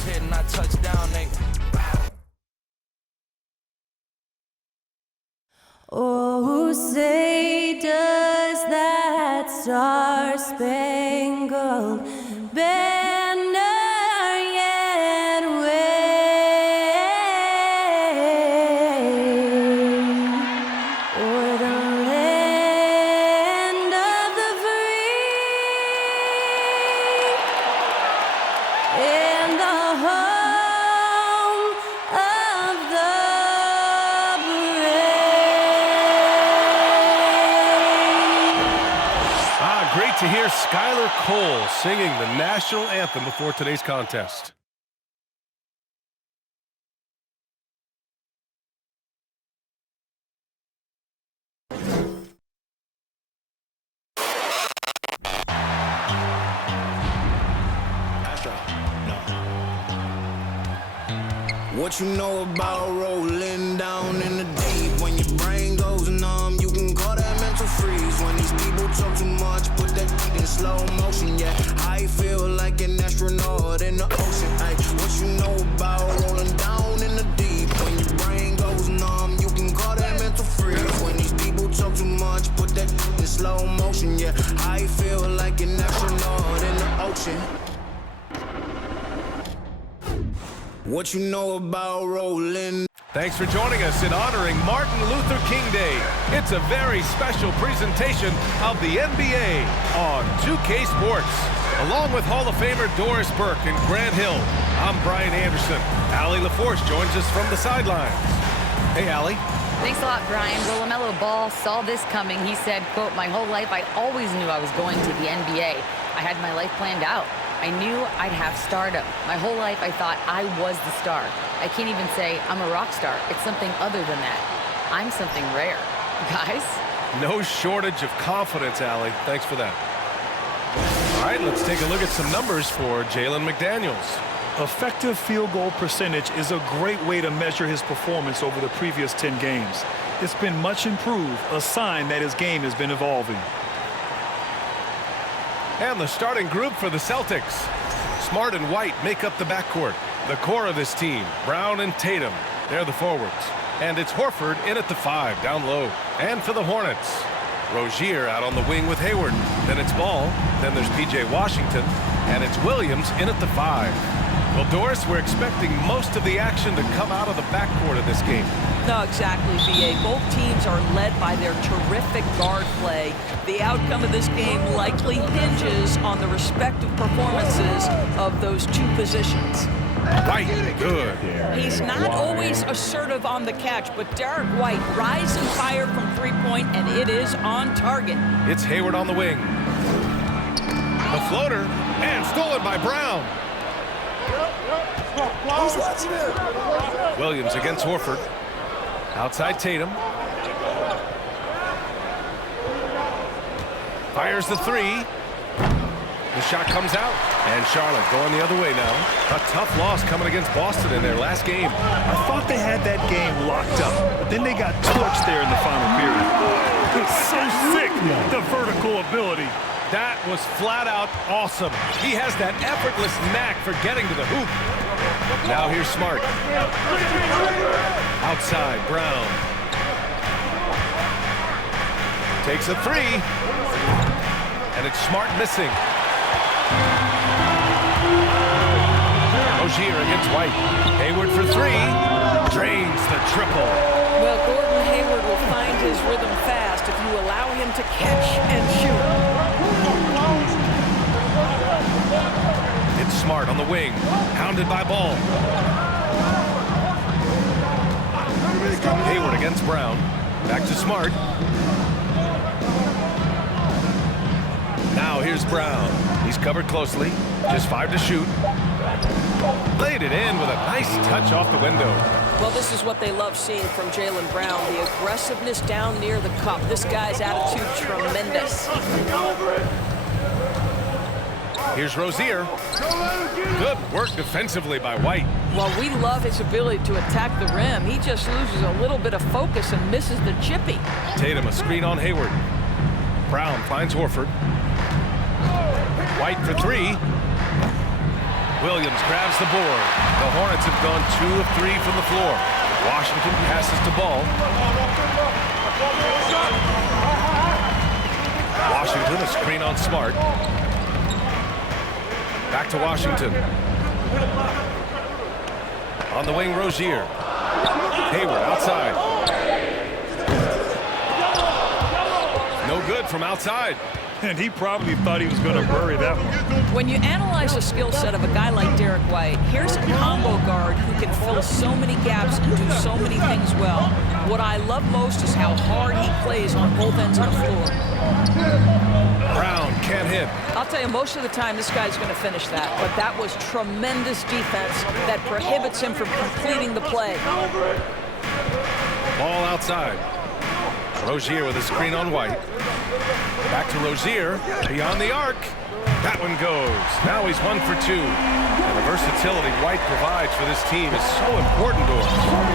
first hit and I touched down, they. Oh, say does that star-spangled banner yet wave o'er the land of the free and the home of the Great to hear Skylar Cole singing the national anthem before today's contest. What you know about rolling down in the deep? When your brain goes numb, you can call that mental freeze. When these people talk too much, put that in slow motion. Yeah, I feel like an astronaut in the ocean. Ay, what you know about rolling down in the deep? When your brain goes numb, you can call that mental freeze. When these people talk too much, put that in slow motion. Yeah, I feel like an astronaut in the ocean. What you know about rolling? Thanks for joining us in honoring Martin Luther King Day. It's a very special presentation of the NBA on 2K Sports. Along with Hall of Famer Doris Burke and Grant Hill, I'm Brian Anderson. Allie LaForce joins us from the sidelines. Hey, Allie. Thanks a lot, Brian. Well, LaMelo Ball saw this coming. He said, quote, "My whole life I always knew I was going to the NBA. I had my life planned out. I knew I'd have stardom. My whole life I thought I was the star. I can't even say I'm a rock star. It's something other than that. I'm something rare." Guys? No shortage of confidence, Allie. Thanks for that. All right, let's take a look at some numbers for Jalen McDaniels. Effective field goal percentage is a great way to measure his performance over the previous 10 games. It's been much improved, a sign that his game has been evolving. And the starting group for the Celtics. Smart and White make up the backcourt. The core of this team, Brown and Tatum, they're the forwards. And it's Horford in at the 5, down low. And for the Hornets, Rozier out on the wing with Hayward. Then it's Ball, then there's P.J. Washington, and it's Williams in at the 5. Well, Doris, we're expecting most of the action to come out of the backcourt of this game. No, exactly, B.A. Both teams are led by their terrific guard play. The outcome of this game likely hinges on the respective performances of those two positions. White, good. He's not always assertive on the catch, but Derek White rising fire from three-point, and it is on target. It's Hayward on the wing. The floater, and stolen by Brown. Williams against Horford. Outside Tatum. Fires the 3. The shot comes out. And Charlotte going the other way now. A tough loss coming against Boston in their last game. I thought they had that game locked up, but then they got torched there in the final period. It's so sick, the vertical ability. That was flat out awesome. He has that effortless knack for getting to the hoop. Now here's Smart. Outside, Brown. Takes a 3. And it's Smart missing. Rozier against White. Hayward for 3. Drains the triple. Well, Gordon Hayward will find his rhythm fast if you allow him to catch and shoot. It's Smart on the wing. Hounded by Ball. Hayward against Brown. Back to Smart. Now here's Brown. He's covered closely. Just 5 to shoot. Laid it in with a nice touch off the window. Well, this is what they love seeing from Jaylen Brown, the aggressiveness down near the cup. This guy's attitude, tremendous. Here's Rozier. Good work defensively by White. Well, we love his ability to attack the rim. He just loses a little bit of focus and misses the chippy. Tatum, a screen on Hayward. Brown finds Horford. White for 3. Williams grabs the board. The Hornets have gone 2 of 3 from the floor. Washington passes to Ball. Washington, a screen on Smart. Back to Washington. On the wing, Rozier. Hayward outside. No good from outside. And he probably thought he was going to bury that one. When you analyze the skill set of a guy like Derek White, here's a combo guard who can fill so many gaps and do so many things well. What I love most is how hard he plays on both ends of the floor. Brown can't hit. I'll tell you, most of the time this guy's going to finish that, but that was tremendous defense that prohibits him from completing the play. Ball outside. Rozier with a screen on White. Back to Rozier, beyond the arc. That one goes. Now he's 1 for 2. And the versatility White provides for this team is so important to him.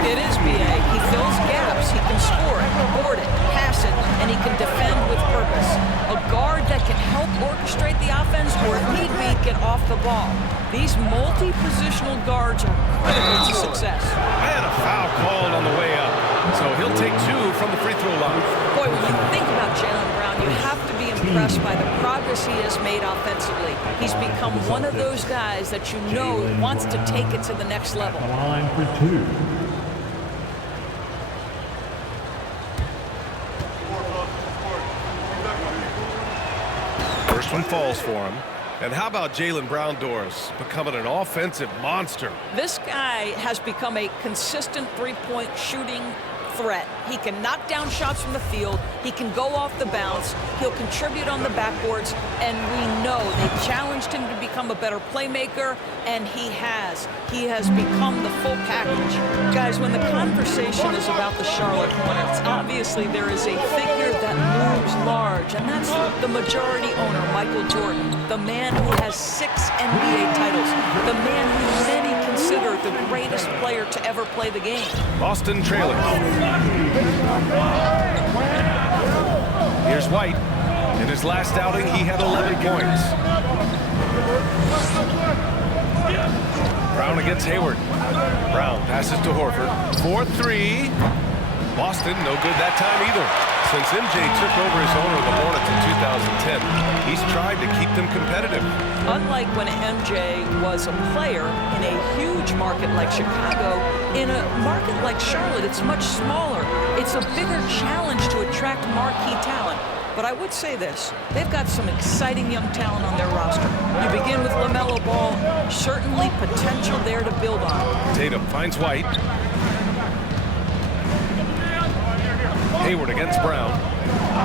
It is, B.A. He fills gaps. He can score it, board it, pass it, and he can defend with purpose. A guard that can help orchestrate the offense or, if need be, get off the ball. These multi-positional guards are critical to success. And a foul called on the way up. So he'll take 2 from the free throw line. Boy, when you think about Jaylen Brown, you have to be impressed by the progress he has made offensively. He's become one of those guys that you know wants to take it to the next level. Line for 2. First one falls for him. And how about Jaylen Brown, Doris, becoming an offensive monster? This guy has become a consistent three-point shooting threat. He can knock down shots from the field. He can go off the bounce. He'll contribute on the backboards. And we know they've challenged him to become a better playmaker, and he has. He has become the full package. Guys, when the conversation is about the Charlotte Hornets, obviously there is a figure that looms large, and that's the majority owner, Michael Jordan, the man who has 6 NBA titles, the man who many consider the greatest player to ever play the game. Boston trailing. Here's White. In his last outing, he had 11 points. Brown against Hayward. Brown passes to Horford. 4-3. Boston, no good that time either. Since MJ took over as owner of the Hornets in 2010, he's tried to keep them competitive. Unlike when MJ was a player in a huge market like Chicago, in a market like Charlotte, it's much smaller. It's a bigger challenge to attract marquee talent. But I would say this, they've got some exciting young talent on their roster. You begin with LaMelo Ball, certainly potential there to build on. Tatum finds White. Hayward against Brown.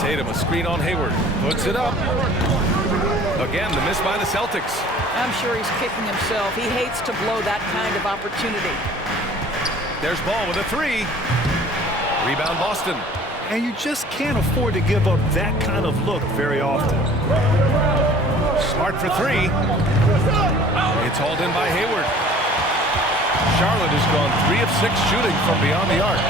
Tatum, a screen on Hayward. Puts it up. Again, the miss by the Celtics. I'm sure he's kicking himself. He hates to blow that kind of opportunity. There's Ball with a 3. Rebound Boston. And you just can't afford to give up that kind of look very often. Smart for 3. It's hauled in by Hayward. Charlotte has gone 3 of 6 shooting from beyond the arc.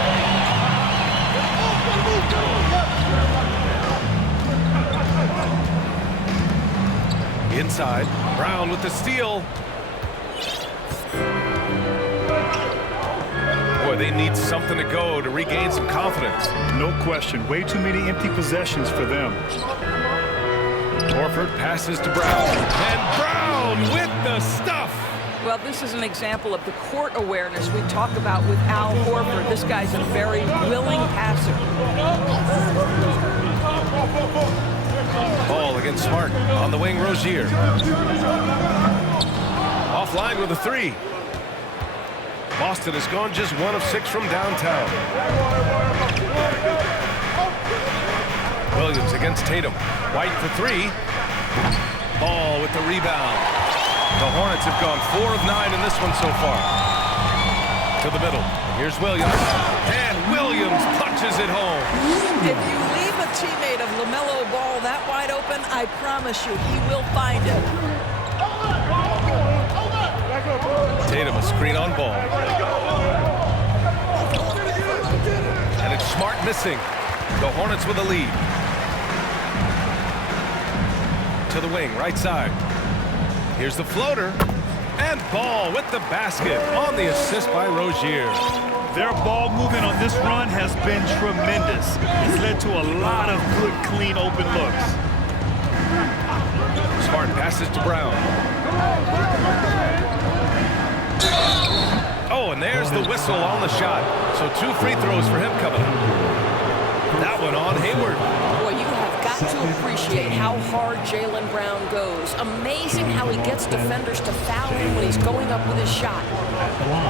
Inside, Brown with the steal. Boy, they need something to go to regain some confidence. No question. Way too many empty possessions for them. Horford passes to Brown. And Brown with the stuff. Well, this is an example of the court awareness we talk about with Al Horford. This guy's a very willing passer. Ball against Smart. On the wing, Rozier. Offline with a 3. Boston has gone just 1 of 6 from downtown. Williams against Tatum. White for 3. Ball with the rebound. The Hornets have gone 4 of 9 in this one so far. To the middle. Here's Williams. And Williams punches it home. If you leave a teammate of LaMelo Ball that wide open, I promise you he will find it. Tatum, a screen on Ball. And it's Smart missing. The Hornets with a lead. To the wing, right side. Here's the floater. And Ball with the basket on the assist by Rozier. Their ball movement on this run has been tremendous. It's led to a lot of good, clean, open looks. Smart passes to Brown. Oh, and there's the whistle on the shot. So 2 free throws for him coming up. That one on Hayward. Boy, you have got to appreciate how hard Jaylen Brown goes. Amazing how he gets defenders to foul him when he's going up with his shot.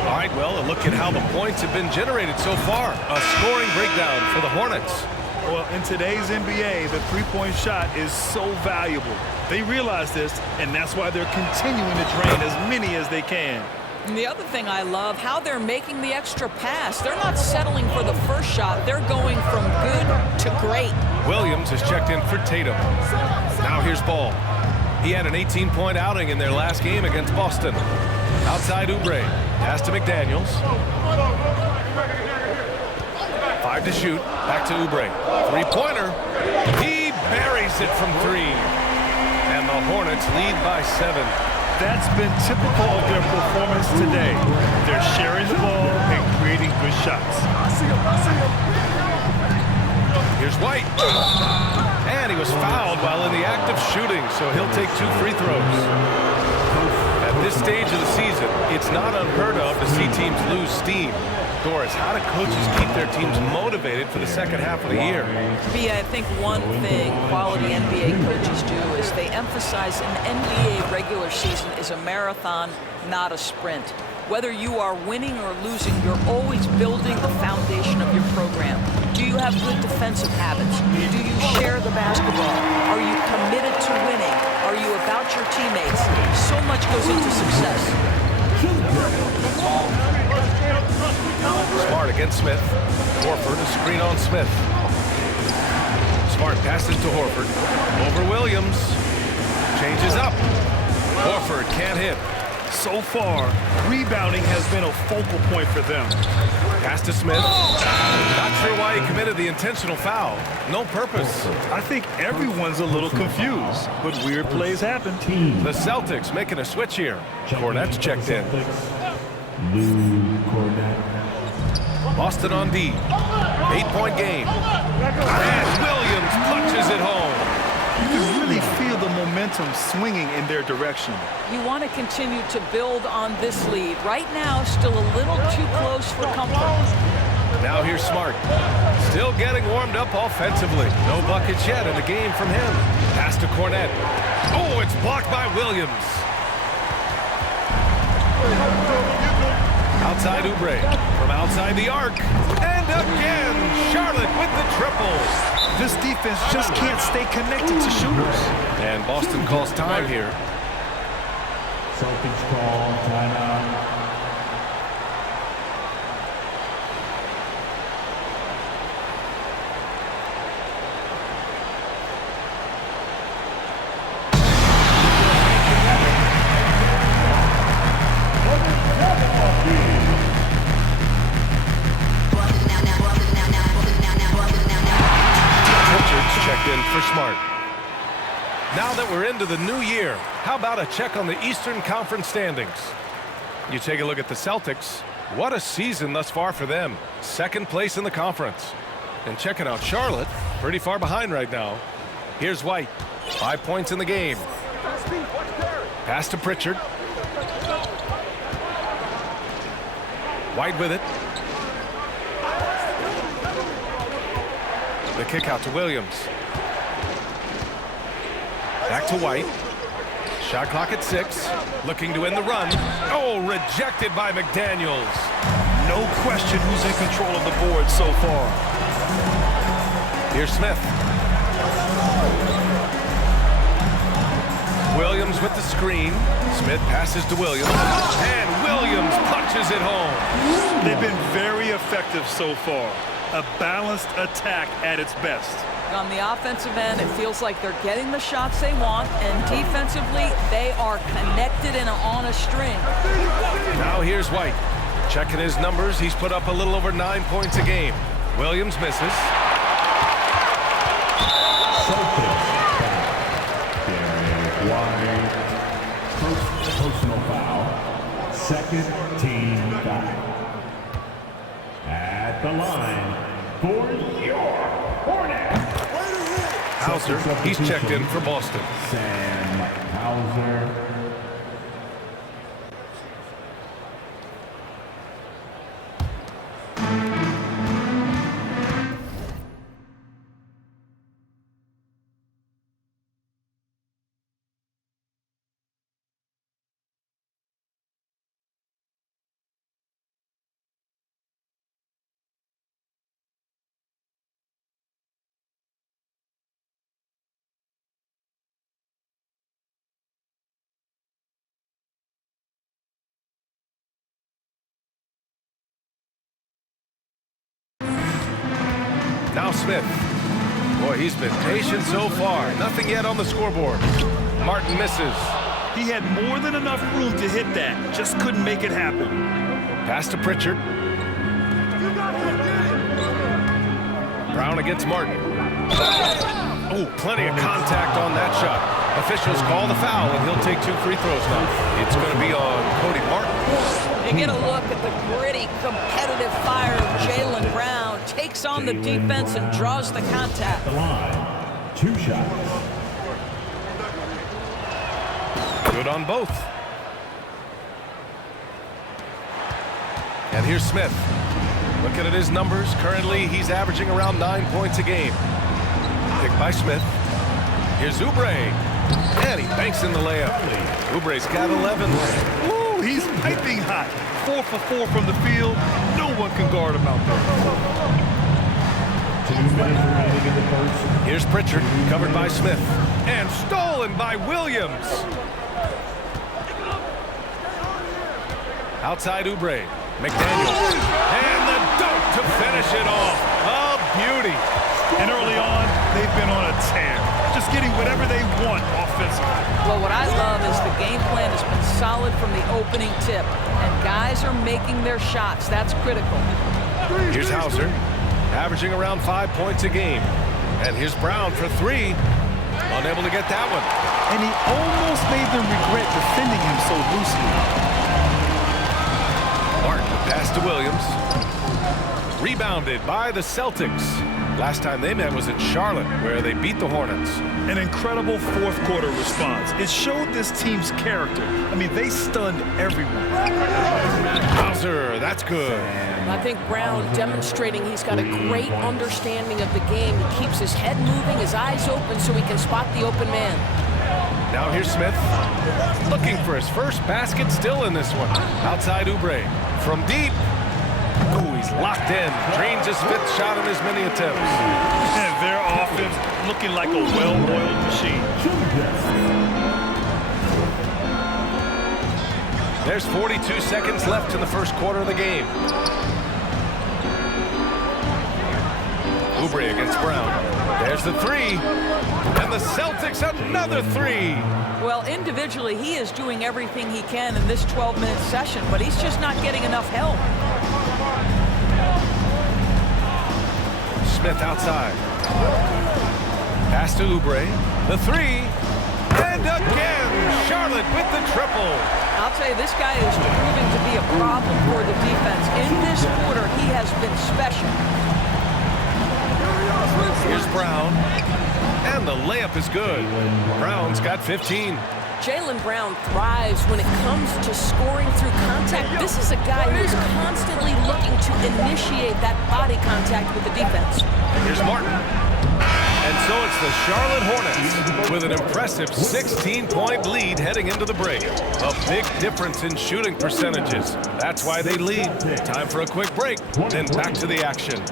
All right, well, a look at how the points have been generated so far. A scoring breakdown for the Hornets. Well, in today's NBA, the three-point shot is so valuable. They realize this, and that's why they're continuing to drain as many as they can. And the other thing I love, how they're making the extra pass. They're not settling for the first shot. They're going from good to great. Williams has checked in for Tatum. Now here's Ball. He had an 18-point outing in their last game against Boston. Outside Oubre. Pass to McDaniels. 5 to shoot. Back to Oubre. Three-pointer. He buries it from 3. And the Hornets lead by 7. That's been typical of their performance today. They're sharing the ball and creating good shots. Here's White. And he was fouled while in the act of shooting, so he'll take 2 free throws. At this stage of the season, it's not unheard of to see teams lose steam. Doris, how do coaches keep their teams motivated for the second half of the year? B, I think one thing quality NBA coaches do is they emphasize an NBA regular season is a marathon, not a sprint. Whether you are winning or losing, you're always building the foundation of your program. Do you have good defensive habits? Do you share the basketball? Are you committed to winning? Are you about your teammates? So much goes into success. Smart against Smith. Horford, a screen on Smith. Smart passes to Horford. Over Williams. Changes up. Horford can't hit. So far, rebounding has been a focal point for them. Pass to Smith. Not sure why he committed the intentional foul. No purpose. I think everyone's a little confused, but weird plays happen. The Celtics making a switch here. Cornette's checked in. Lou Cornette. Boston on D. 8-point game. And Williams punches it home. You can really feel the momentum swinging in their direction. You want to continue to build on this lead. Right now, still a little too close for comfort. Now here's Smart. Still getting warmed up offensively. No buckets yet in the game from him. Pass to Cornette. Oh, it's blocked by Williams. Outside Oubre. From outside the arc. And again, Charlotte with the triple. This defense just can't stay connected to shooters. And Boston calls time here. Celtics call timeout. For Smart. Now that we're into the new year, how about a check on the Eastern Conference standings? You take a look at the Celtics. What a season thus far for them. Second place in the conference. And checking out Charlotte, pretty far behind right now. Here's White. 5 points in the game. Pass to Pritchard. White with it. The kick out to Williams. Back to White. Shot clock at 6. Looking to end the run. Oh, rejected by McDaniels. No question who's in control of the board so far. Here's Smith. Williams with the screen. Smith passes to Williams. And Williams punches it home. They've been very effective so far. A balanced attack at its best. On the offensive end, it feels like they're getting the shots they want, and defensively, they are connected and on a string. Now here's White. Checking his numbers, he's put up a little over 9 points a game. Williams misses. Celtics back. Derek White. First personal foul. Second team foul. At the line for your Hornets. Hauser, he's checked in for Boston. Sam Hauser. Now Smith. Boy, he's been patient so far. Nothing yet on the scoreboard. Martin misses. He had more than enough room to hit that. Just couldn't make it happen. Pass to Pritchard. Brown against Martin. Oh, plenty of contact on that shot. Officials call the foul, and he'll take 2 free throws now. It's going to be on Cody Martin. You get a look at the gritty, competitive fire of Jaylen Brown. Takes on the defense and draws the contact. The line. 2 shots. Good on both. And here's Smith. Looking at his numbers, currently he's averaging around 9 points a game. Picked by Smith. Here's Oubre. And he banks in the layup. Oubre's got 11. Ooh, he's piping hot. 4 for 4 from the field. No one can guard him out there. 2 minutes remaining in the first. Here's Pritchard, covered by Smith. And stolen by Williams. Outside Oubre. McDaniel. And the dunk to finish it off. A beauty. And early on, they've been on a tear. Just getting whatever they want offensively. Well, what I love is the game plan has been solid from the opening tip. And guys are making their shots. That's critical. Here's Hauser, averaging around 5 points a game. And here's Brown for 3. Unable to get that one. And he almost made them regret defending him so loosely. Martin, pass to Williams. Rebounded by the Celtics. Last time they met was in Charlotte, where they beat the Hornets. An incredible fourth-quarter response. It showed this team's character. I mean, they stunned everyone. Hauser, that's good. I think Brown demonstrating he's got a great understanding of the game. He keeps his head moving, his eyes open so he can spot the open man. Now here's Smith, looking for his first basket, still in this one. Outside Oubre, from deep. Ooh, he's locked in. Drains his 5th shot in as many attempts. And their offense looking like a well-oiled machine. There's 42 seconds left in the first quarter of the game. Oubre against Brown. There's the 3. And the Celtics another 3. Well, individually, he is doing everything he can in this 12-minute session, but he's just not getting enough help. Smith outside. Pass to Oubre. The 3. And again, Charlotte with the triple. I'll tell you, this guy is proving to be a problem for the defense. In this quarter, he has been special. Here's Brown. And the layup is good. Brown's got 15. Jaylen Brown thrives when it comes to scoring through contact. This is a guy who is constantly looking to initiate that body contact with the defense. Here's Martin. And so it's the Charlotte Hornets with an impressive 16-point lead heading into the break. A big difference in shooting percentages. That's why they lead. Time for a quick break, then back to the action.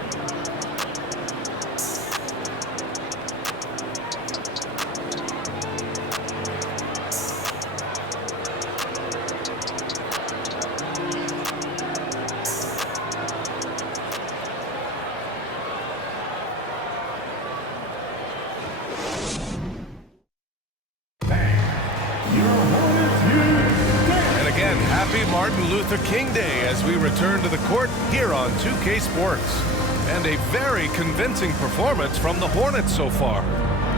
Happy Martin Luther King Day as we return to the court here on 2K Sports. And a very convincing performance from the Hornets so far.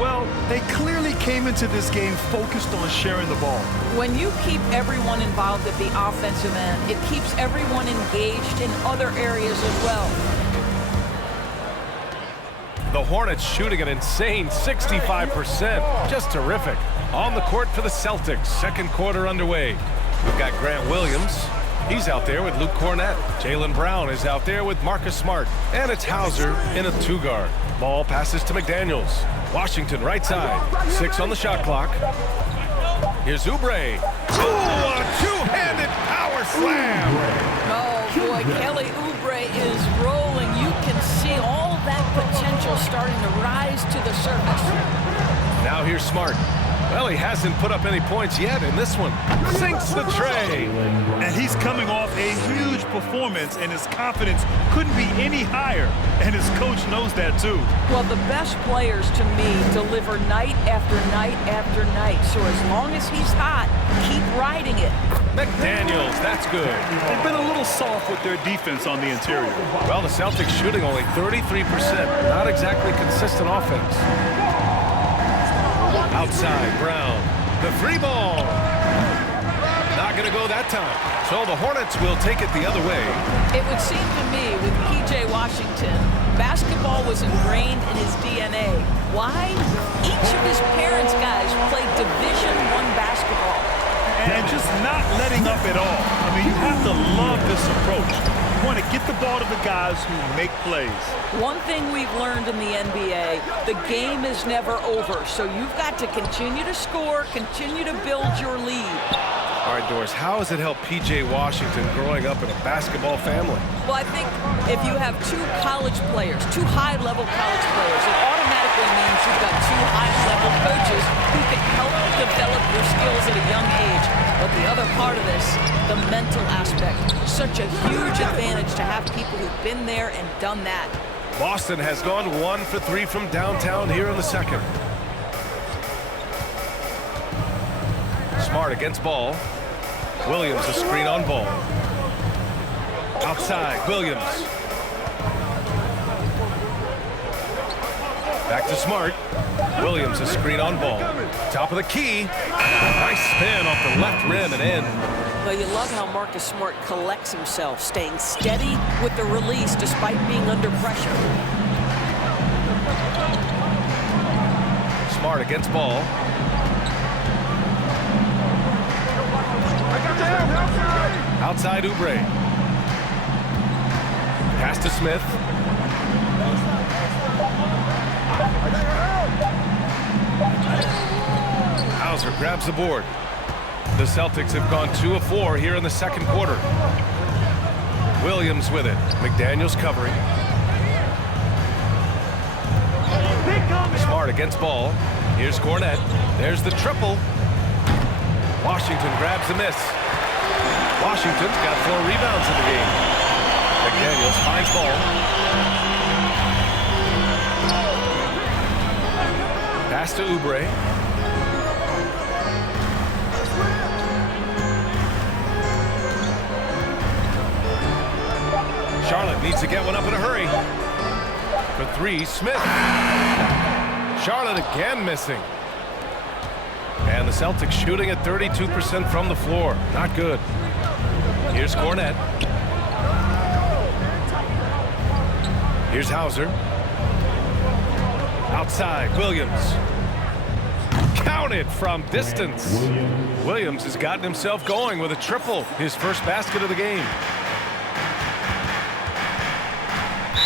Well, they clearly came into this game focused on sharing the ball. When you keep everyone involved at the offensive end, it keeps everyone engaged in other areas as well. The Hornets shooting an insane 65%. Just terrific. On the court for the Celtics. Second quarter underway. We've got Grant Williams. He's out there with Luke Cornett. Jaylen Brown is out there with Marcus Smart. And it's Hauser in a two-guard. Ball passes to McDaniels. Washington right side. 6 on the shot clock. Here's Oubre. Ooh, a two-handed power slam. Oh, boy, Kelly Oubre is rolling. You can see all that potential starting to rise to the surface. Now here's Smart. Well, he hasn't put up any points yet in this one. Sinks the tray. And he's coming off a huge performance, and his confidence couldn't be any higher. And his coach knows that, too. Well, the best players, to me, deliver night after night after night. So as long as he's hot, keep riding it. McDaniels, that's good. They've been a little soft with their defense on the interior. Well, the Celtics shooting only 33%. Not exactly consistent offense. Outside, Brown. The free ball. Not going to go that time. So the Hornets will take it the other way. It would seem to me with P.J. Washington, basketball was ingrained in his DNA. Why? Each of his parents' guys played Division I basketball. And just not letting up at all. I mean, you have to love this approach. You want to get the ball to the guys who make plays. One thing we've learned in the NBA, the game is never over. So you've got to continue to score, continue to build your lead. All right, Doris, how has it helped P.J. Washington growing up in a basketball family? Well, I think if you have two college players, two high-level college players, it automatically means you've got two high-level coaches who can help develop your skills at a young age. But the other part of this, the mental aspect, such a huge advantage to have people who've been there and done that. Boston has gone 1 for 3 from downtown here in the second. Smart against ball. Williams a screen on ball. Outside, Williams. Back to Smart. Williams a screen on ball. Top of the key. Nice spin off the left rim and in. Well, you love how Marcus Smart collects himself, staying steady with the release despite being under pressure. Smart against ball. Outside Oubre. Pass to Smith. Hauser grabs the board. The Celtics have gone 2 of 4 here in the second quarter. Williams with it. McDaniels covering. Smart against ball. Here's Cornett. There's the triple. Washington grabs the miss. Washington's got 4 rebounds in the game. McDaniels finds ball. Pass to Oubre. Charlotte needs to get one up in a hurry. For 3, Smith. Charlotte again missing. And the Celtics shooting at 32% from the floor. Not good. Here's Cornett. Here's Hauser. Outside, Williams. Counted from distance. Williams has gotten himself going with a triple. His first basket of the game.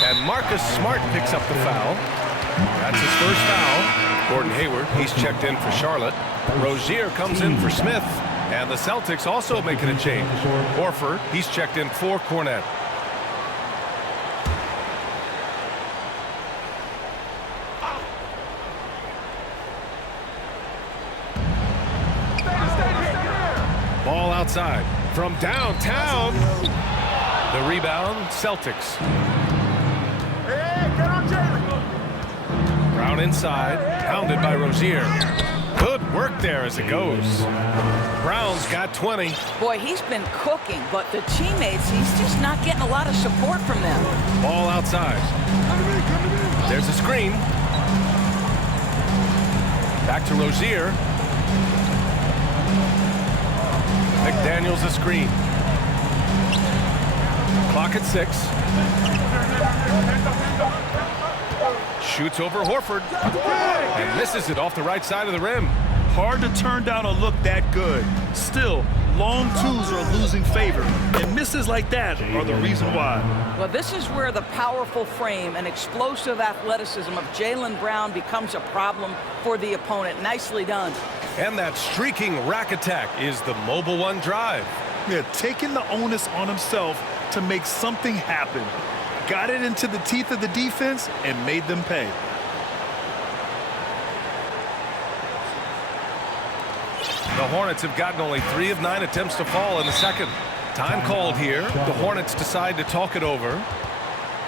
And Marcus Smart picks up the foul. That's his first foul. Gordon Hayward, he's checked in for Charlotte. Rozier comes in for Smith. And the Celtics also making a change. Horford, he's checked in for Cornett. Ball outside from downtown. The rebound, Celtics. Brown inside, pounded by Rozier. Good work there as it goes. Brown's got 20. Boy, he's been cooking, but the teammates, he's just not getting a lot of support from them. Ball outside. There's a screen. Back to Rozier. McDaniels a screen. Clock at 6. Shoots over Horford. And misses it off the right side of the rim. Hard to turn down a look that good. Still, long twos are losing favor, and misses like that are the reason why. Well, this is where the powerful frame and explosive athleticism of Jaylen Brown becomes a problem for the opponent. Nicely done. And that streaking rack attack is the Mobile One drive. Yeah, taking the onus on himself to make something happen. Got it into the teeth of the defense and made them pay. The Hornets have gotten only 3 of 9 attempts to fall in the second. Time called here. The Hornets decide to talk it over.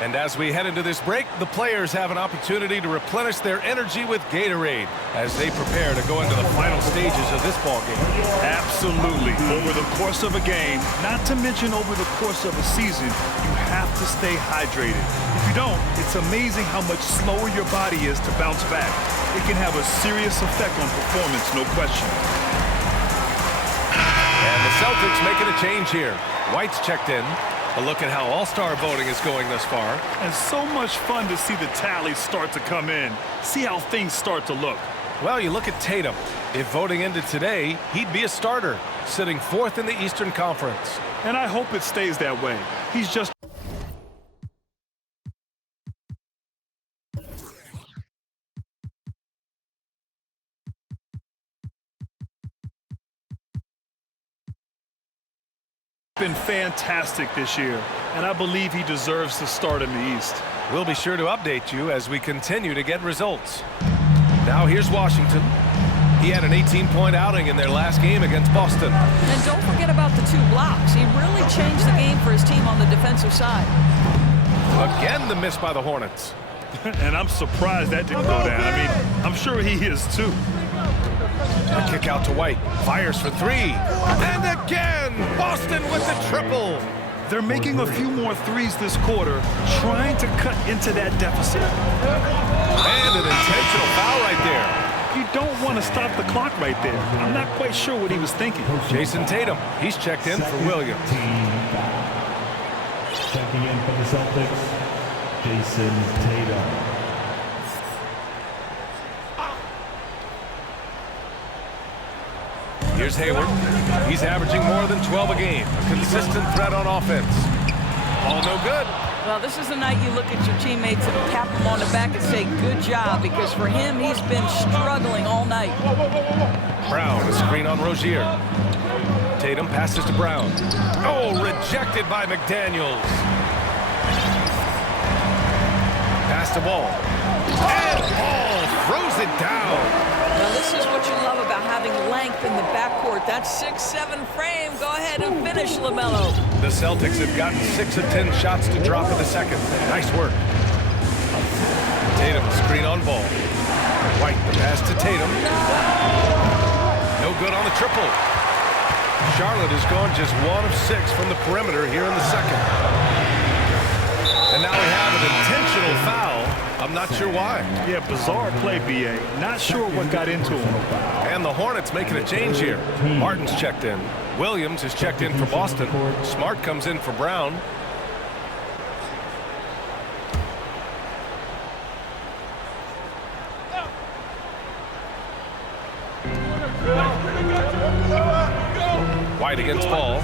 And as we head into this break, the players have an opportunity to replenish their energy with Gatorade as they prepare to go into the final stages of this ballgame. Absolutely. Over the course of a game, not to mention over the course of a season, you have to stay hydrated. If you don't, it's amazing how much slower your body is to bounce back. It can have a serious effect on performance, no question. And the Celtics making a change here. White's checked in. A look at how All-Star voting is going thus far. And so much fun to see the tallies start to come in. See how things start to look. Well, you look at Tatum. If voting ended today, he'd be a starter, sitting 4th in the Eastern Conference. And I hope it stays that way. He's just been fantastic this year, and I believe he deserves to start in the East. We'll be sure to update you as we continue to get results. Now here's Washington. He had an 18-point outing in their last game against Boston. And don't forget about the 2 blocks. He really changed the game for his team on the defensive side. Again, the miss by the Hornets. And I'm surprised that didn't go down. I mean, I'm sure he is too. A kick out to White. Fires for 3. And again, Boston with the triple. They're making a few more threes this quarter, trying to cut into that deficit. And an intentional foul right there. You don't want to stop the clock right there. I'm not quite sure what he was thinking. Jason Tatum, he's checked in for Williams. Team foul. Checking in for the Celtics, Jason Tatum. Here's Hayward. He's averaging more than 12 a game. A consistent threat on offense. All no good. Well, this is the night you look at your teammates and tap them on the back and say, good job, because for him, he's been struggling all night. Brown, a screen on Rozier. Tatum passes to Brown. Oh, rejected by McDaniels. Pass to Ball. And Ball throws it down. Now, this is what you love about having length in the backcourt. That 6'7" frame. Go ahead and finish, LaMelo. The Celtics have gotten 6 of 10 shots to drop in the second. Nice work. Tatum, screen on Ball. White, the pass to Tatum. No good on the triple. Charlotte has gone just 1 of 6 from the perimeter here in the second. And now we have an intentional foul. I'm not sure why. Yeah, bizarre play, B.A. Not sure what got into him. And the Hornets making a change here. Martin's checked in. Williams is checked in for Boston. Smart comes in for Brown. White against Ball.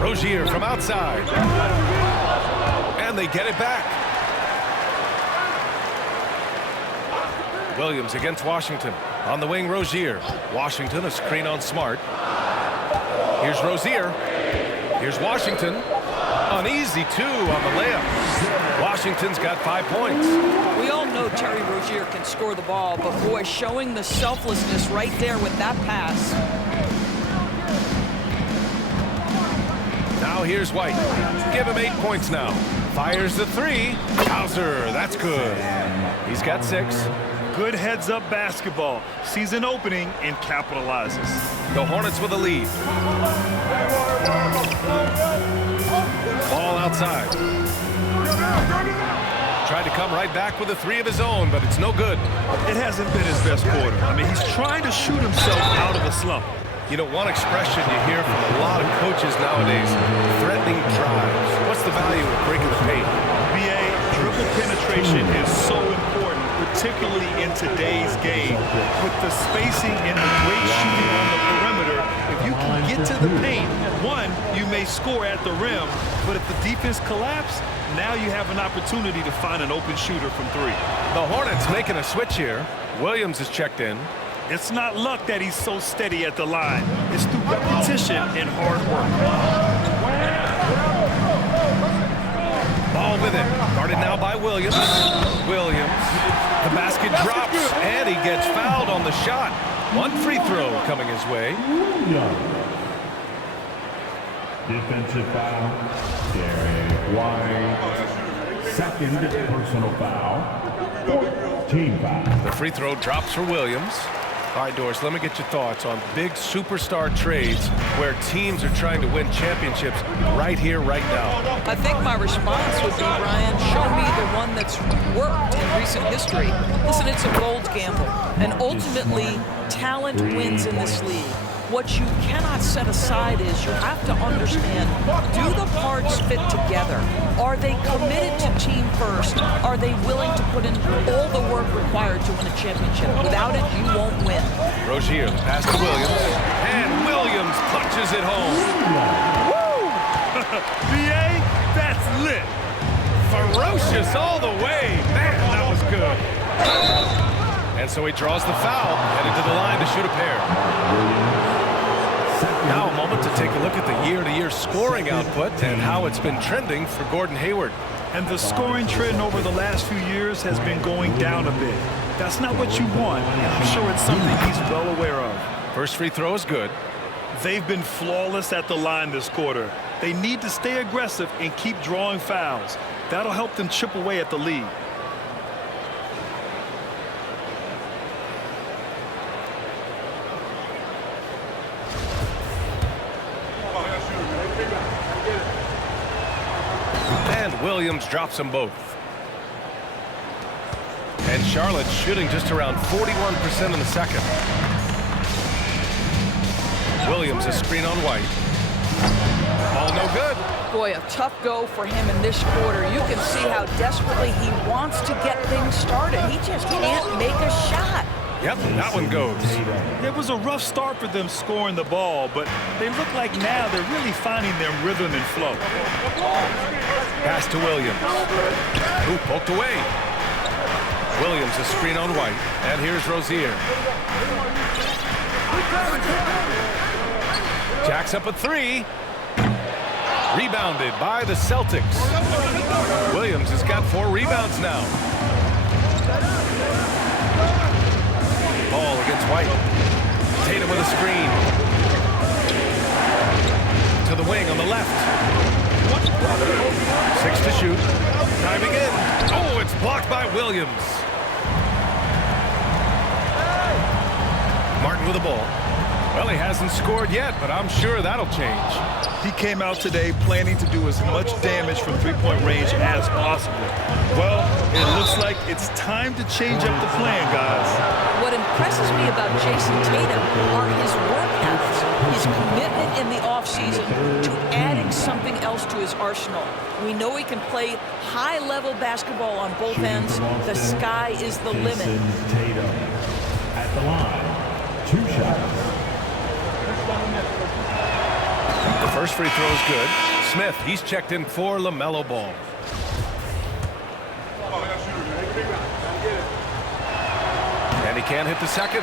Rozier from outside. And they get it back. Williams against Washington. On the wing, Rozier. Washington, a screen on Smart. Here's Rozier. Here's Washington. An easy 2 on the layup. Washington's got 5 points. We all know Terry Rozier can score the ball, but boy, showing the selflessness right there with that pass. Now here's White. Give him 8 points now. Fires the 3. Hauser, that's good. He's got 6. Good heads-up basketball. Sees an opening and capitalizes. The Hornets with a lead. Ball outside. Tried to come right back with a three of his own, but it's no good. It hasn't been his best quarter. I mean, he's trying to shoot himself out of a slump. You know, one expression you hear from a lot of coaches nowadays, threatening drives. What's the value of breaking the paint? BA, dribble penetration is so important, particularly in today's game. With the spacing and the great shooting on the perimeter, if you can get to the paint, one, you may score at the rim, but if the defense collapses, now you have an opportunity to find an open shooter from three. The Hornets making a switch here. Williams is checked in. It's not luck that he's so steady at the line. It's through repetition and hard work. Ball with it. Guarded now by Williams. Williams. The basket drops, and he gets fouled on the shot. One free throw coming his way. Defensive foul. Derek White. Second personal foul. Team foul. The free throw drops for Williams. All right, Doris, let me get your thoughts on big superstar trades where teams are trying to win championships right here, right now. I think my response would be, Brian, show me the one that's worked in recent history. Listen, it's a bold gamble, and ultimately, talent wins in this league. What you cannot set aside is you have to understand, do the parts fit together? Are they committed to team first? Are they willing to put in all the work required to win a championship? Without it, you won't win. Rozier, the pass to Williams, and Williams punches it home. Woo! BA, that's lit. Ferocious all the way. Man, that was good. And so he draws the foul, headed to the line to shoot a pair. Now a moment to take a look at the year-to-year scoring output and how it's been trending for Gordon Hayward. And the scoring trend over the last few years has been going down a bit. That's not what you want, and I'm sure it's something he's well aware of. First free throw is good. They've been flawless at the line this quarter. They need to stay aggressive and keep drawing fouls. That'll help them chip away at the lead. And Williams drops them both. And Charlotte shooting just around 41% in the second. Williams, a screen on White. Ball no good. Boy, a tough go for him in this quarter. You can see how desperately he wants to get things started. He just can't make a shot. Yep, that one goes. It was a rough start for them scoring the ball, but they look like now they're really finding their rhythm and flow. Pass to Williams. Who poked away. Williams, a screen on White. And here's Rozier. Jacks up a three. Rebounded by the Celtics. Williams has got 4 rebounds now. Ball against White. Tatum with a screen. To the wing on the left. 6 to shoot. Diving in. Oh, it's blocked by Williams. Martin with the ball. Well, he hasn't scored yet, but I'm sure that'll change. He came out today planning to do as much damage from three-point range as possible. Well, it looks like it's time to change up the plan, guys. What impresses me about Jason Tatum are his work habits, his commitment in the offseason to adding something else to his arsenal. We know he can play high-level basketball on both ends. The sky is the limit. Tatum at the line. 2 shots. The first free throw is good. Smith, he's checked in for LaMelo Ball. And he can't hit the second.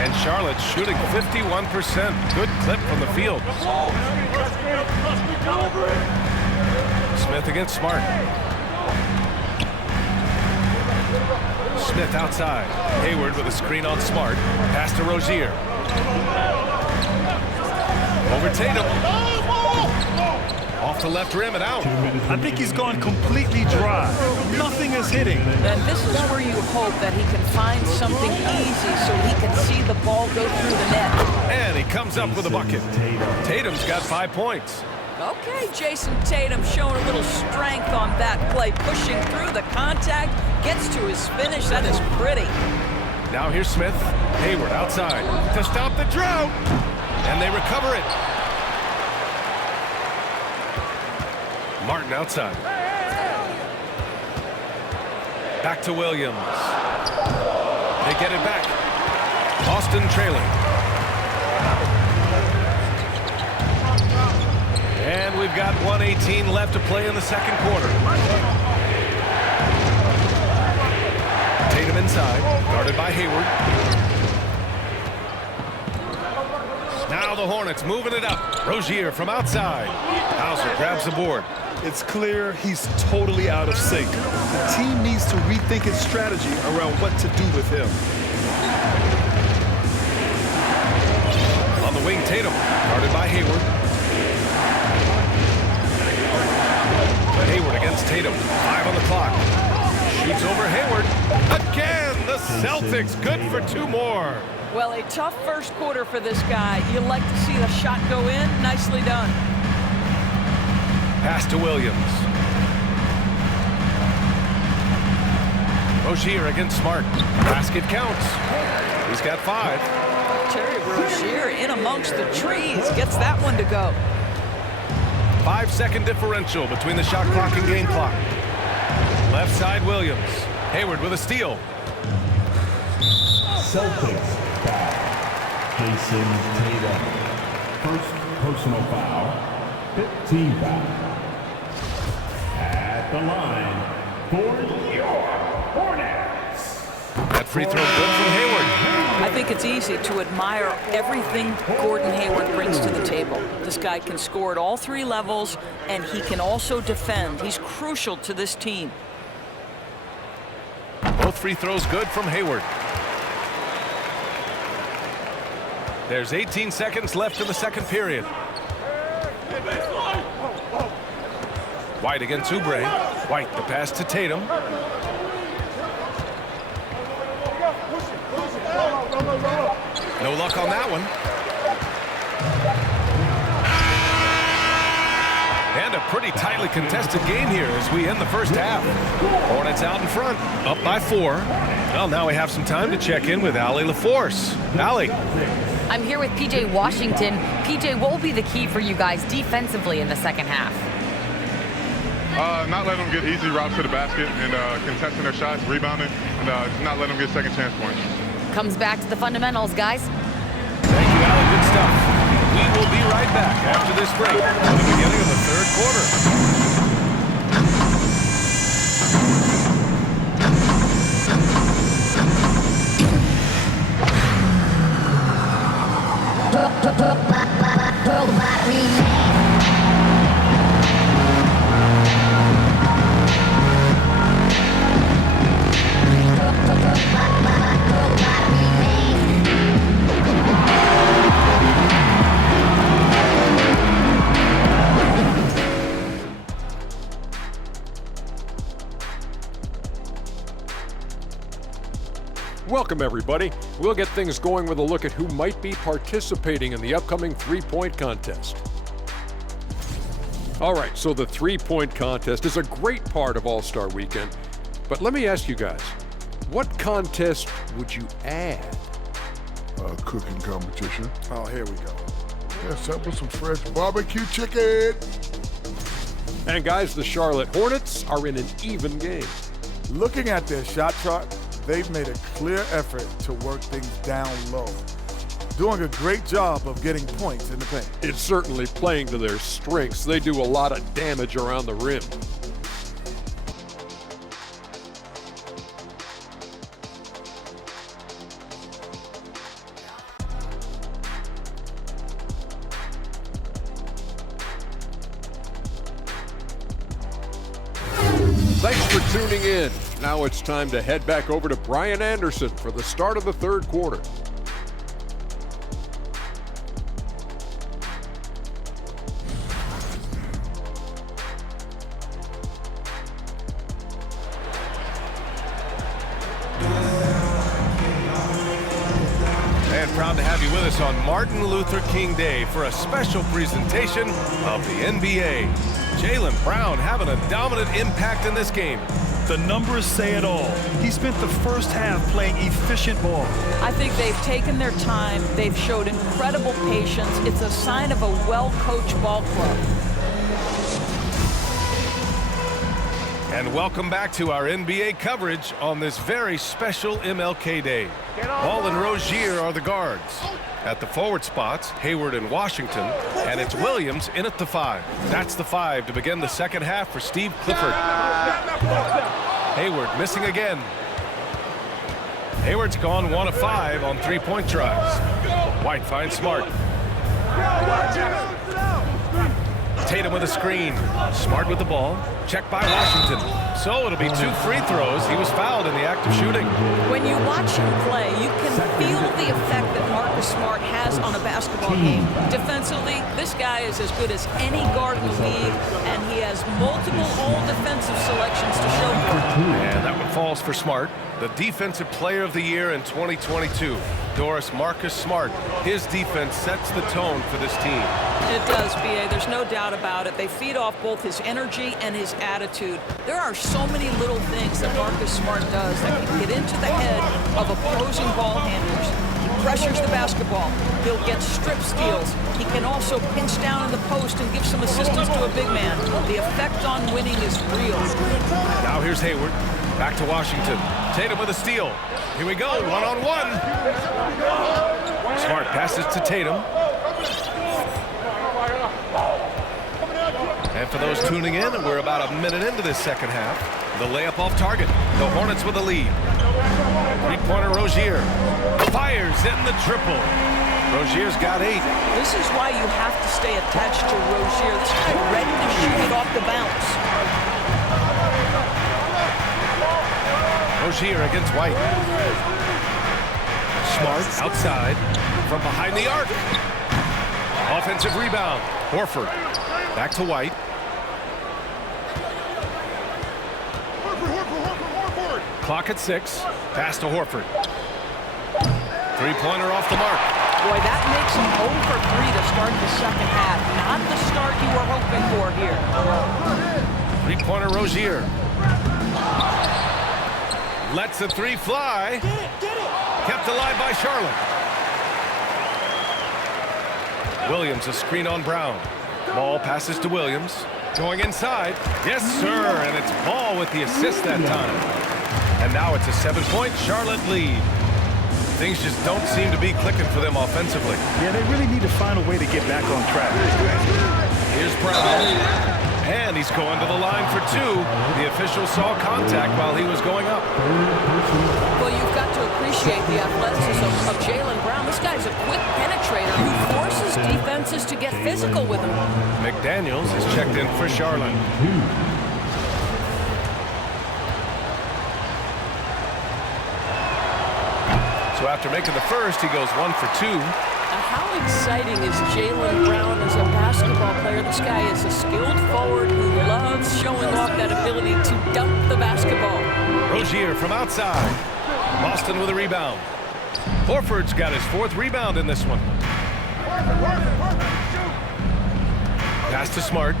And Charlotte shooting 51%. Good clip from the field. Smith against Smart. Smith outside. Hayward with a screen on Smart. Pass to Rozier. Over Tatum. Off the left rim and out. I think he's gone completely dry. Nothing is hitting. And this is where you hope that he can find something easy so he can see the ball go through the net. And he comes up with a bucket. Tatum's got 5 points. Okay, Jason Tatum showing a little strength on that play, pushing through the contact, gets to his finish. That is pretty. Now here's Smith. Hayward outside to stop the drought. And they recover it. Martin outside. Back to Williams. They get it back. Boston trailing. And we've got 1:18 left to play in the second quarter. Tatum inside, guarded by Hayward. Now the Hornets moving it up. Rozier from outside. Hauser grabs the board. It's clear he's totally out of sync. The team needs to rethink its strategy around what to do with him. On the wing, Tatum, guarded by Hayward. Hayward against Tatum. 5 on the clock. Shoots over Hayward. Again, the Celtics good for 2 more. Well, a tough first quarter for this guy. You like to see the shot go in. Nicely done. Pass to Williams. Rozier against Smart. Basket counts. He's got 5. Terry Rozier in amongst the trees. Gets that one to go. 5-second differential between the shot clock and game clock. Left side, Williams. Hayward with a steal. Celtics foul. Jason Tatum. First personal foul. 15 foul. At the line for your Hornets. That free throw good from Hayward. I think it's easy to admire everything Gordon Hayward brings to the table. This guy can score at all 3 levels, and he can also defend. He's crucial to this team. Both free throws good from Hayward. There's 18 seconds left in the second period. White against Oubre. White, the pass to Tatum. No luck on that one. And a pretty tightly contested game here as we end the first half. Hornets out in front, up by 4. Well, now we have some time to check in with Allie LaForce. Allie. I'm here with PJ Washington. PJ, what will be the key for you guys defensively in the second half? Not letting them get easy routes to the basket and contesting their shots, rebounding, and just not letting them get second chance points. Comes back to the fundamentals, guys. Thank you, Allie. Good stuff. We will be right back after this break at the beginning of the third quarter. Welcome, everybody. We'll get things going with a look at who might be participating in the upcoming three-point contest. All right, so the three-point contest is a great part of All-Star Weekend. But let me ask you guys, what contest would you add? Cooking competition. Oh, here we go. Yes, up with some fresh barbecue chicken. And guys, the Charlotte Hornets are in an even game. Looking at their shot chart, they've made a clear effort to work things down low. Doing a great job of getting points in the paint. It's certainly playing to their strengths. They do a lot of damage around the rim. Thanks for tuning in. Now it's time to head back over to Brian Anderson for the start of the third quarter. And Proud to have you with us on Martin Luther King Day for a special presentation of the NBA. Jaylen Brown having a dominant impact in this game. The numbers say it all. He spent the first half playing efficient ball. I think they've taken their time. They've showed incredible patience. It's a sign of a well-coached ball club. And welcome back to our NBA coverage on this very special MLK Day. Ball and Rozier are the guards. At the forward spots, Hayward and Washington, and it's Williams in at the 5. That's the 5 to begin the second half for Steve Clifford. Hayward missing again. Hayward's gone 1 of 5 on three-point tries. White finds Smart. Tatum with a screen. Smart with the ball. Checked by Washington. So it'll be 2 free throws. He was fouled in the act of shooting. When you watch him play, you can feel the effect that Marcus Smart has on a basketball game. Defensively, this guy is as good as any guard in the league, and he has multiple all-defensive selections to show for it. And that one falls for Smart. The Defensive Player of the Year in 2022, Doris Marcus Smart. His defense sets the tone for this team. It does, B.A. There's no doubt about it. They feed off both his energy and his attitude. There are so many little things that Marcus Smart does that can get into the head of opposing ball handlers. He pressures the basketball. He'll get strip steals. He can also pinch down in the post and give some assistance to a big man. The effect on winning is real. Now here's Hayward. Back to Washington. Tatum with a steal. Here we go, one-on-one. Smart passes to Tatum. And for those tuning in, we're about a minute into this second half. The layup off target. The Hornets with a lead. Three-pointer Rozier. Fires in the triple. Rozier's got 8. This is why you have to stay attached to Rozier. This guy ready to shoot it off the bounce. Rozier against White. Smart outside from behind the arc. Offensive rebound. Horford. Back to White. Clock at 6. Pass to Horford. Three-pointer off the mark. Boy, that makes him 0 for 3 to start the second half. Not the start you were hoping for here. Three-pointer Rozier. Lets the 3 fly. Kept alive by Charlotte. Williams a screen on Brown. Ball passes to Williams. Going inside. Yes, sir. And it's Ball with the assist that time. And now it's a 7-point Charlotte lead. Things just don't seem to be clicking for them offensively. Yeah, they really need to find a way to get back on track. Here's Brown. And he's going to the line for 2. The official saw contact while he was going up. Well, you've got to appreciate the athleticism of Jaylen Brown. This guy's a quick penetrator who forces defenses to get physical with him. McDaniels is checked in for Charlotte. So after making the first, he goes 1 for 2. How exciting is Jaylen Brown as a basketball player? This guy is a skilled forward who loves showing off that ability to dunk the basketball. Rozier from outside. Boston with a rebound. Horford's got his 4th rebound in this one. Pass to Smart.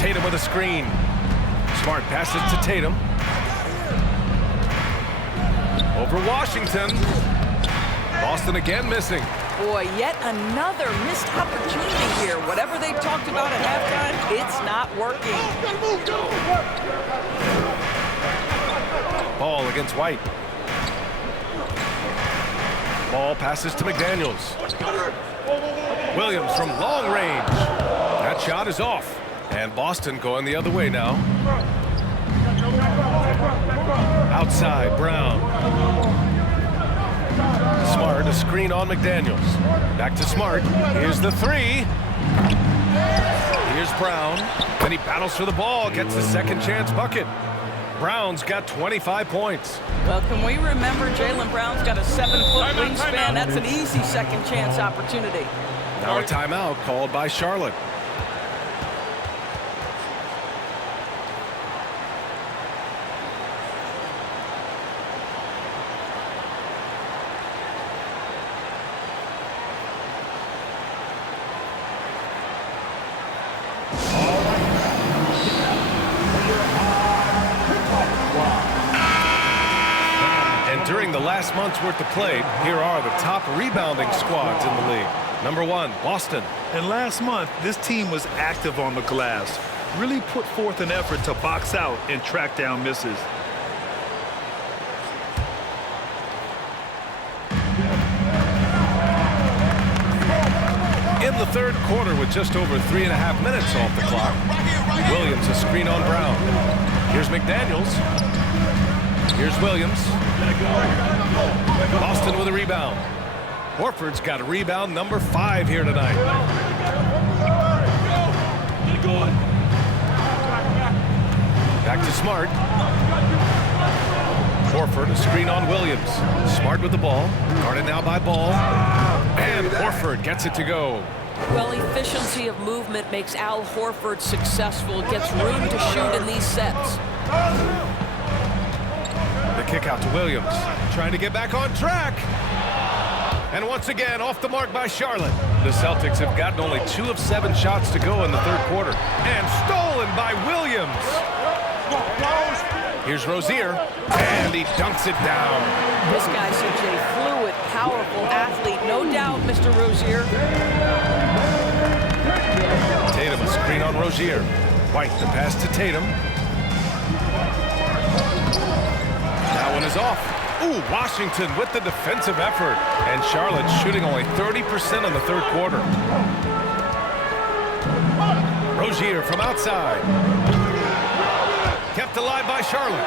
Tatum with a screen. Smart passes to Tatum. Over Washington. Boston again missing. Boy, yet another missed opportunity here. Whatever they talked about at halftime, it's not working. Ball against White. Ball passes to McDaniels. Williams from long range. That shot is off. And Boston going the other way now. Outside, Brown. Smart, a screen on McDaniels. Back to Smart. Here's the 3. Here's Brown. Then he battles for the ball, gets the second chance bucket. Brown's got 25 points. Well, can we remember Jaylen Brown's got a 7-foot wingspan? That's an easy second chance opportunity. Now a timeout called by Charlotte. During the last month's worth of play, here are the top rebounding squads in the league. Number 1, Boston. And last month, this team was active on the glass. Really put forth an effort to box out and track down misses. In the third quarter with just over 3.5 minutes off the clock, Williams a screen on Brown. Here's McDaniels. Here's Williams. Boston with a rebound. Horford's got a rebound number 5 here tonight. Back to Smart. Horford a screen on Williams. Smart with the ball. Guarded now by Ball. And Horford gets it to go. Well, efficiency of movement makes Al Horford successful. Gets room to shoot in these sets. The kick out to Williams. Trying to get back on track. And once again, off the mark by Charlotte. The Celtics have gotten only 2 of 7 shots to go in the third quarter. And stolen by Williams. Here's Rozier. And he dunks it down. This guy's such a fluid, powerful athlete. No doubt, Mr. Rozier. Tatum a screen on Rozier. White the pass to Tatum. That one is off. Ooh, Washington with the defensive effort. And Charlotte shooting only 30% in the third quarter. Rozier from outside. Kept alive by Charlotte.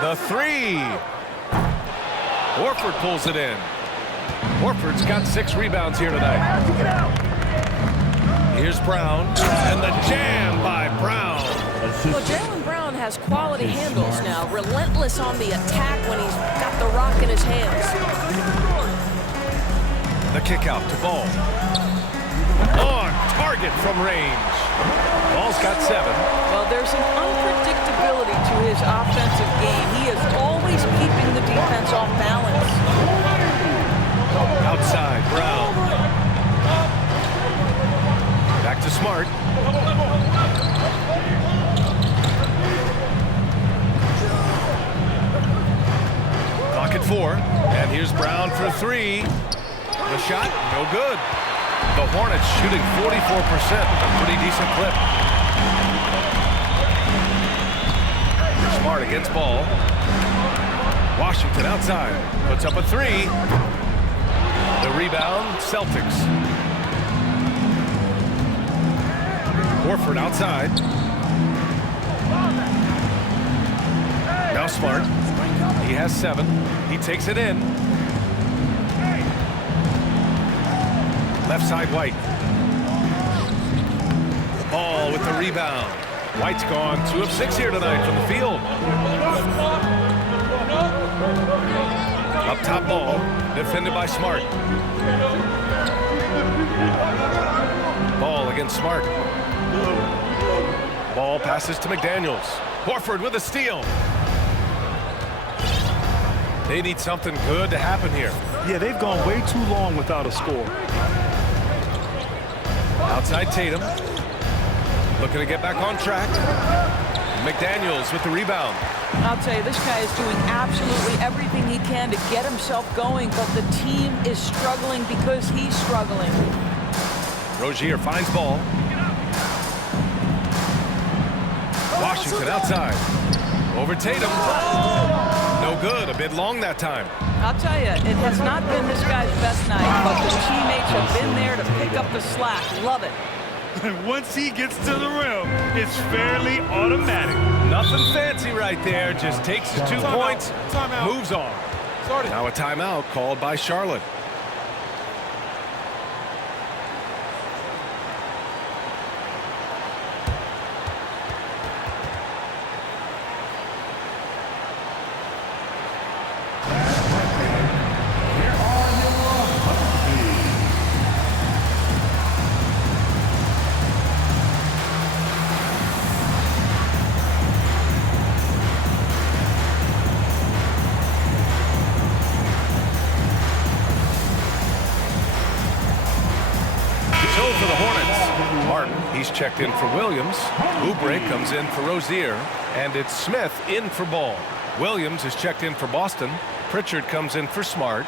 The 3. Horford pulls it in. Horford's got 6 rebounds here tonight. Here's Brown. And the jam by Brown. Well, Jaylen Brown has quality handles now. Relentless on the attack when he's got the rock in his hands. The kick out to Ball. On target from range. Ball's got 7. Well, there's an unpredictability to his offensive game. He is always keeping the defense off balance. Outside, Brown. Back to Smart. Clock at 4. And here's Brown for 3. The shot, no good. The Hornets shooting 44%, a pretty decent clip. Smart against Ball. Washington outside, puts up a 3. The rebound, Celtics. Horford outside. Now Smart. He has 7. He takes it in. Left side, White. Ball with the rebound. White's gone 2 of 6 here tonight from the field. Up top, Ball. Defended by Smart. Ball against Smart. Ball passes to McDaniels. Horford with a steal. They need something good to happen here. Yeah, they've gone way too long without a score. Outside Tatum. Looking to get back on track. McDaniels with the rebound. I'll tell you, this guy is doing absolutely everything he can to get himself going, but the team is struggling because he's struggling. Rozier finds Ball. Washington outside. Over Tatum. No good. A bit long that time. I'll tell you, it has not been this guy's best night, but the teammates have been there to pick up the slack. Love it. Once he gets to the rim, it's fairly automatic. Nothing fancy right there. Just takes his 2 points, moves on. Now a timeout called by Charlotte. So for the Hornets, Martin, he's checked in for Williams. Oubre comes in for Rozier. And it's Smith in for Ball. Williams is checked in for Boston. Pritchard comes in for Smart.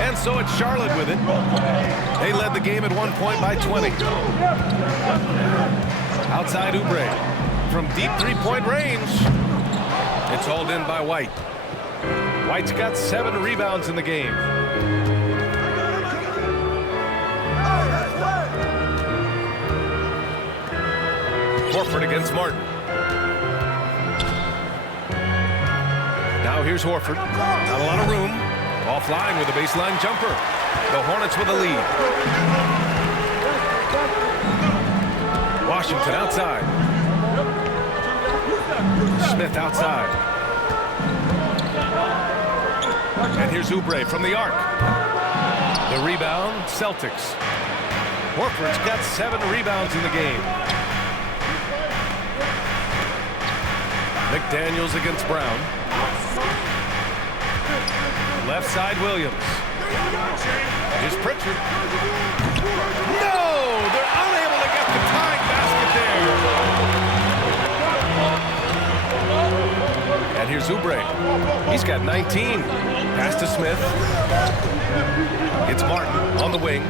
And so it's Charlotte with it. They led the game at one point by 20. Outside Oubre. From deep three-point range. It's hauled in by White. White's got 7 rebounds in the game. Horford against Martin. Now here's Horford. Not a lot of room. Offline with a baseline jumper. The Hornets with a lead. Washington outside. Smith outside. And here's Oubre from the arc. The rebound, Celtics. Horford's got 7 rebounds in the game. McDaniels against Brown. Left side, Williams. Here's Pritchard. No! They're unable to get the tying basket there. And here's Oubre. He's got 19. Pass to Smith. It's Martin on the wing.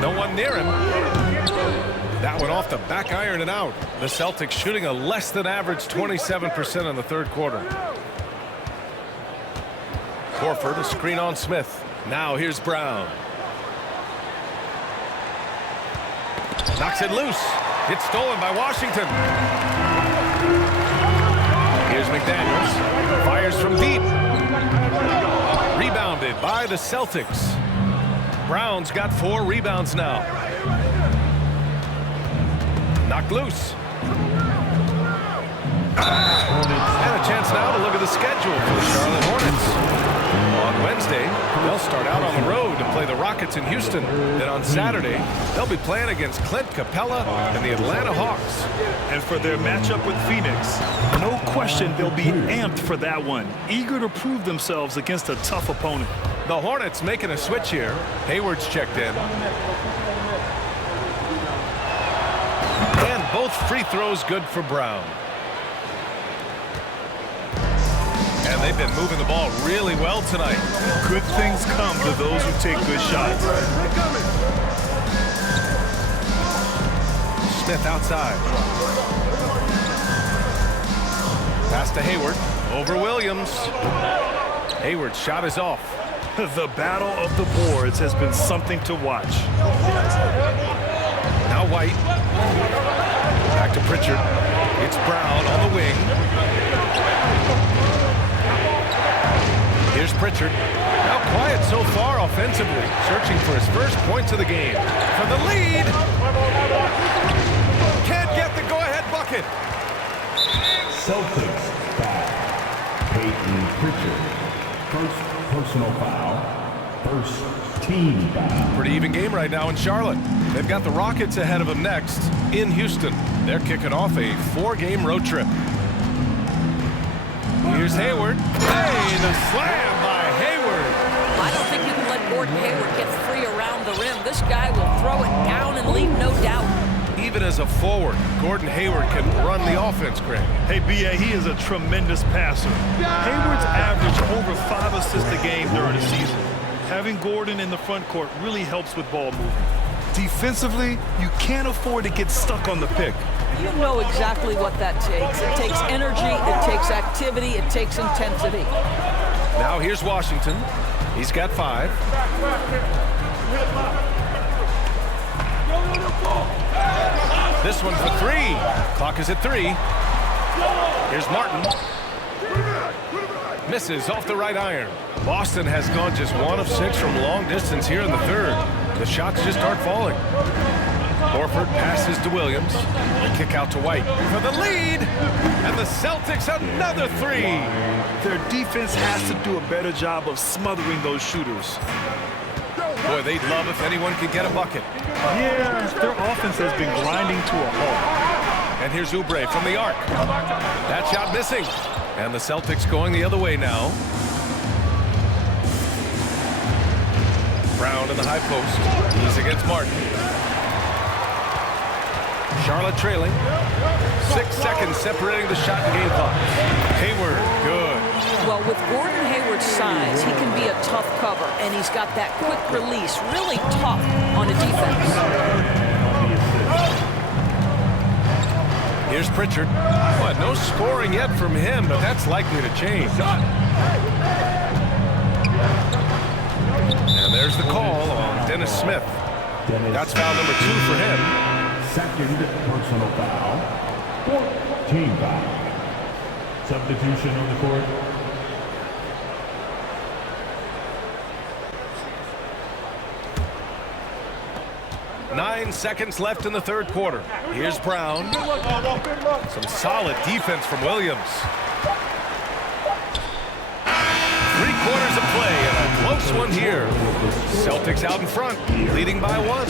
No one near him. That one off the back iron and out. The Celtics shooting a less than average 27% in the third quarter. Horford, a screen on Smith. Now here's Brown. Knocks it loose. It's stolen by Washington. Here's McDaniels. Fires from deep. Rebounded by the Celtics. Brown's got 4 rebounds now. Knocked loose. And a chance now to look at the schedule for the Charlotte Hornets. On Wednesday, they'll start out on the road to play the Rockets in Houston. Then on Saturday, they'll be playing against Clint Capella and the Atlanta Hawks. And for their matchup with Phoenix, no question they'll be amped for that one. Eager to prove themselves against a tough opponent. The Hornets making a switch here. Hayward's checked in. And both free throws good for Brown. And they've been moving the ball really well tonight. Good things come to those who take good shots. Smith outside. Pass to Hayward. Over Williams. Hayward's shot is off. The battle of the boards has been something to watch. Now White. Back to Pritchard. It's Brown on the wing. Here's Pritchard. Now quiet so far offensively. Searching for his first points of the game. For the lead. Can't get the go-ahead bucket. Celtics foul. Peyton Pritchard. First personal foul. First team foul. Pretty even game right now in Charlotte. They've got the Rockets ahead of them next in Houston. They're kicking off a 4-game road trip. Here's Hayward. Hey, the slam by Hayward. I don't think you can let Gordon Hayward get free around the rim. This guy will throw it down and leave no doubt. Even as a forward, Gordon Hayward can run the offense, Greg. Hey, B.A., he is a tremendous passer. Hayward's averaged over 5 assists a game during the season. Having Gordon in the front court really helps with ball movement. Defensively, you can't afford to get stuck on the pick. You know exactly what that takes. It takes energy, it takes activity, it takes intensity. Now here's Washington. He's got 5. This one for 3. Clock is at 3. Here's Martin. Misses off the right iron. Boston has gone just 1 of 6 from long distance here in the third. The shots just aren't falling. Horford passes to Williams. The kick out to White for the lead. And the Celtics another 3. Their defense has to do a better job of smothering those shooters. Boy, they'd love if anyone could get a bucket. Yeah, their offense has been grinding to a halt. And here's Oubre from the arc. That shot missing. And the Celtics going the other way now. Brown in the high post. He's against Martin. Charlotte trailing. 6 seconds separating the shot and game clock. Hayward, good. Well, with Gordon Hayward's size, he can be a tough cover, and he's got that quick release, really tough on a defense. Here's Pritchard. What, no scoring yet from him, but that's likely to change. And there's the call on Dennis Smith. That's foul number 2 for him. Second personal foul. Team foul. Substitution on the court. Nine seconds left in the third quarter. Here's Brown. Some solid defense from Williams. 3 quarters of play and a close one here. Celtics out in front, leading by 1.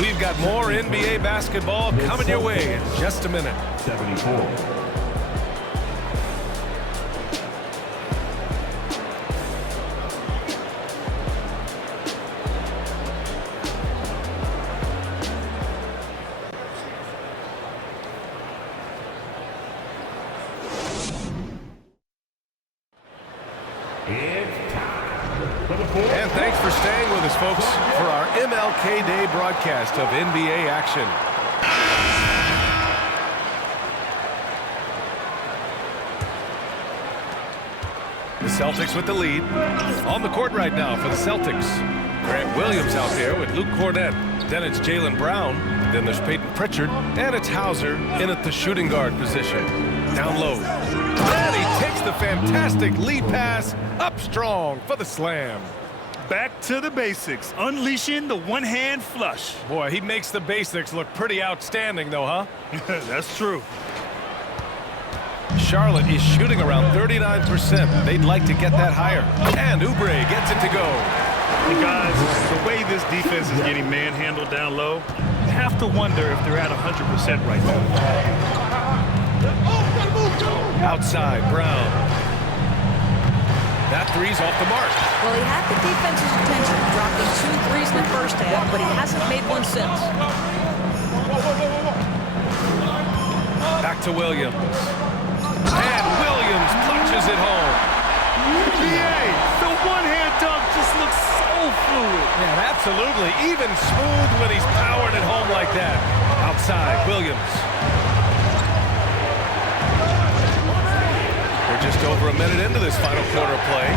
We've got more NBA basketball coming your way in just a minute. 74. And thanks for staying with us, folks, for our MLK Day broadcast of NBA action. The Celtics with the lead. On the court right now for the Celtics. Grant Williams out there with Luke Cornett. Then it's Jaylen Brown. Then there's Peyton Pritchard. And it's Hauser in at the shooting guard position. Down low. And he takes the fantastic lead pass up strong for the slam. Back to the basics, unleashing the one-hand flush. Boy, he makes the basics look pretty outstanding, though, huh? That's true. Charlotte is shooting around 39%. They'd like to get that higher. And Oubre gets it to go. And guys, the way this defense is getting manhandled down low, you have to wonder if they're at 100% right now. Outside, Brown. That three's off the mark. Well, he had the defense's attention, dropping 2 threes in the first half, but he hasn't made one since. Back to Williams. And Williams punches it home. NBA, the one-hand dunk just looks so fluid. Yeah, absolutely. Even smooth when he's powered it home like that. Outside, Williams. Just over a minute into this final quarter play.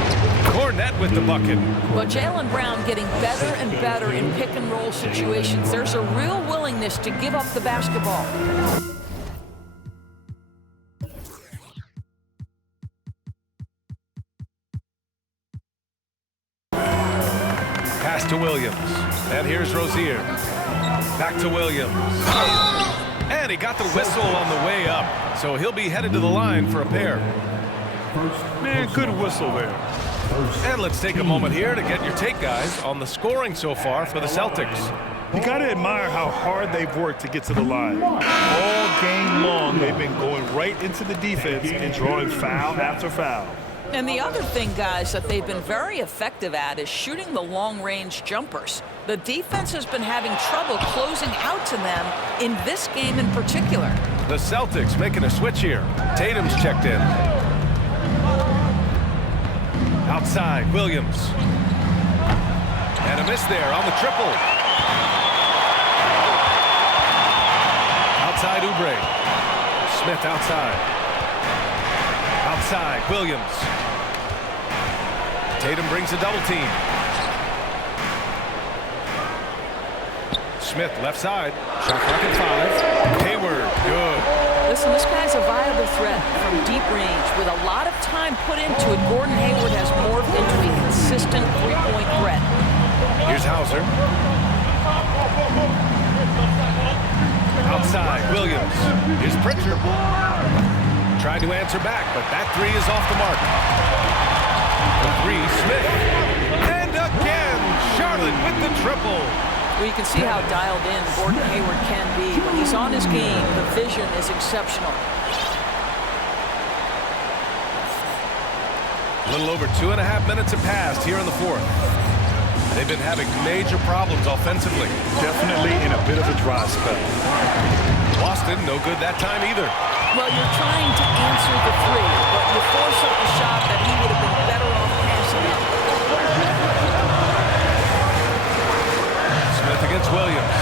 Cornett with the bucket. Well, Jaylen Brown getting better and better in pick-and-roll situations. There's a real willingness to give up the basketball. Pass to Williams. And here's Rozier. Back to Williams. And he got the whistle on the way up. So he'll be headed to the line for a pair. Man, good whistle there. And let's take a moment here to get your take, guys, on the scoring so far for the Celtics. You got to admire how hard they've worked to get to the line. All game long, they've been going right into the defense and drawing foul after foul. And the other thing, guys, that they've been very effective at is shooting the long-range jumpers. The defense has been having trouble closing out to them in this game in particular. The Celtics making a switch here. Tatum's checked in. Outside, Williams. And a miss there on the triple. Outside, Oubre. Smith outside. Outside, Williams. Tatum brings a double team. Smith left side. Shot clock at 5. Hayward, good. Listen, this guy's a viable threat from deep range. With a lot of time put into it, Gordon Hayward has morphed into a consistent three-point threat. Here's Hauser. Outside, Williams. Here's Pritchard. Trying to answer back, but that three is off the mark. The three, Smith. And again, Charlotte with the triple. Well, you can see how dialed in Gordon Hayward can be. When he's on his game, the vision is exceptional. A little over 2.5 minutes have passed here in the fourth. They've been having major problems offensively. Definitely in a bit of a dry spell. Boston, no good that time either. Well, you're trying to answer the three, but you force up a shot that he would have been better off passing it. Smith against Williams.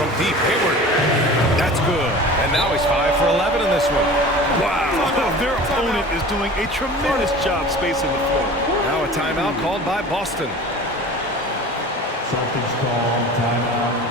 From deep, Hayward. That's good. And now he's 5 for 11 in this one. Wow. Their opponent is doing a tremendous job spacing the floor. Now a timeout called by Boston. Celtics call timeout.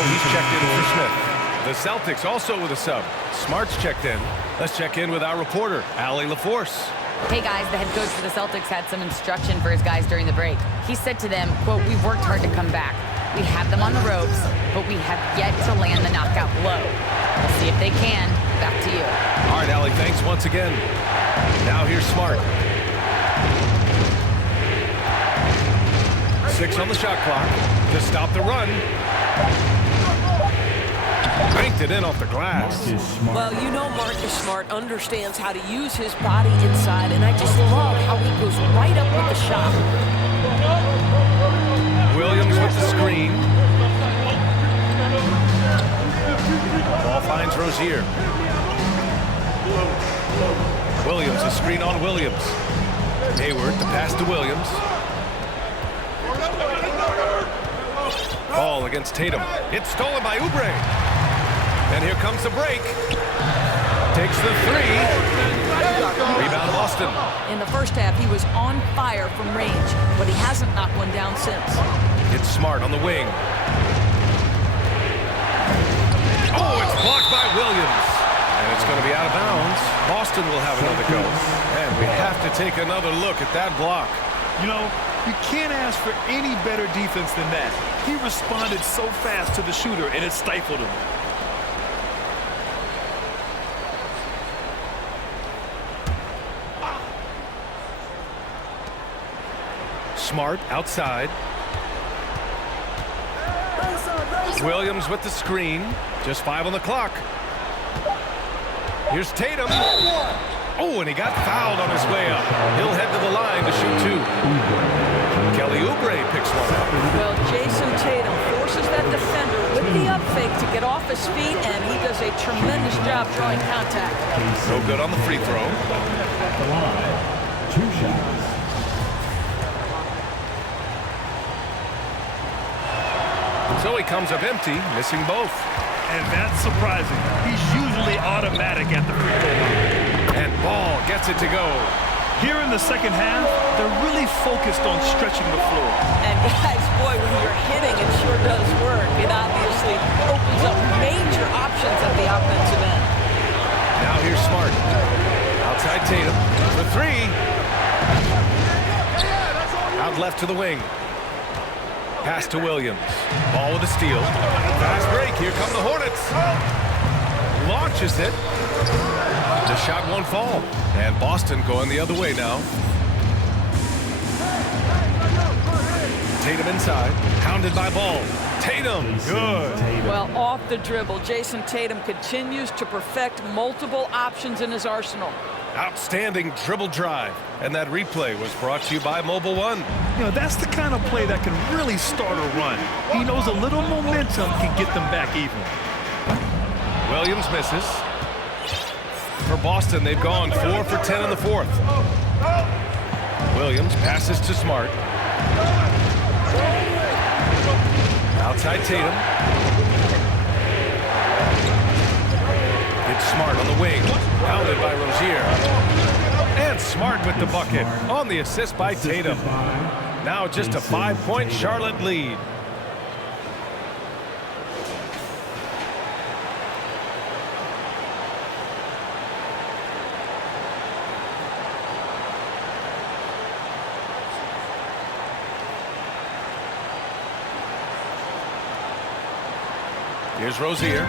He's checked in for Smith. The Celtics also with a sub. Smart's checked in. Let's check in with our reporter, Allie LaForce. Hey guys, the head coach for the Celtics had some instruction for his guys during the break. He said to them, quote, "We've worked hard to come back. We have them on the ropes, but we have yet to land the knockout blow. We'll see if they can." Back to you. All right, Allie, thanks once again. Now here's Smart. 6 on the shot clock to stop the run. Banked it in off the glass. Well, you know Marcus Smart understands how to use his body inside, and I just love how he goes right up with the shot. Williams with the screen. Ball finds Rozier. Williams, a screen on Williams. Hayward, the pass to Williams. Ball against Tatum. It's stolen by Oubre. And here comes the break. Takes the three. Rebound Boston. In the first half, he was on fire from range, but he hasn't knocked one down since. It's Smart on the wing. Oh, it's blocked by Williams. And it's going to be out of bounds. Boston will have another go. And we have to take another look at that block. You know, you can't ask for any better defense than that. He responded so fast to the shooter, and it stifled him. Smart outside. Williams with the screen. Just 5 on the clock. Here's Tatum. Oh, and he got fouled on his way up. He'll head to the line to shoot 2. Kelly Oubre picks one up. Well, Jason Tatum forces that defender with the up fake to get off his feet, and he does a tremendous job drawing contact. No good on the free throw. At the line, 2 shots. So he comes up empty, missing both. And that's surprising. He's usually automatic at the free throw line. And Ball gets it to go. Here in the second half, they're really focused on stretching the floor. And guys, boy, when you're hitting, it sure does work. It obviously opens up major options at the offensive end. Now here's Smart. Outside Tatum for 3. Out left to the wing. Pass to Williams. Ball with a steal. Fast break. Here come the Hornets. Launches it. The shot won't fall. And Boston going the other way now. Tatum inside. Pounded by Ball. Tatum. Good. Well, off the dribble, Jason Tatum continues to perfect multiple options in his arsenal. Outstanding dribble drive. And that replay was brought to you by Mobile One. You know, that's the kind of play that can really start a run. He knows a little momentum can get them back even. Williams misses. For Boston, they've gone 4 for 10 in the fourth. Williams passes to Smart. Outside Tatum. It's Smart on the wing. Pounded by Rozier. And Smart with the bucket on the assist by Tatum. Now just a 5-point Charlotte lead. Here's Rozier.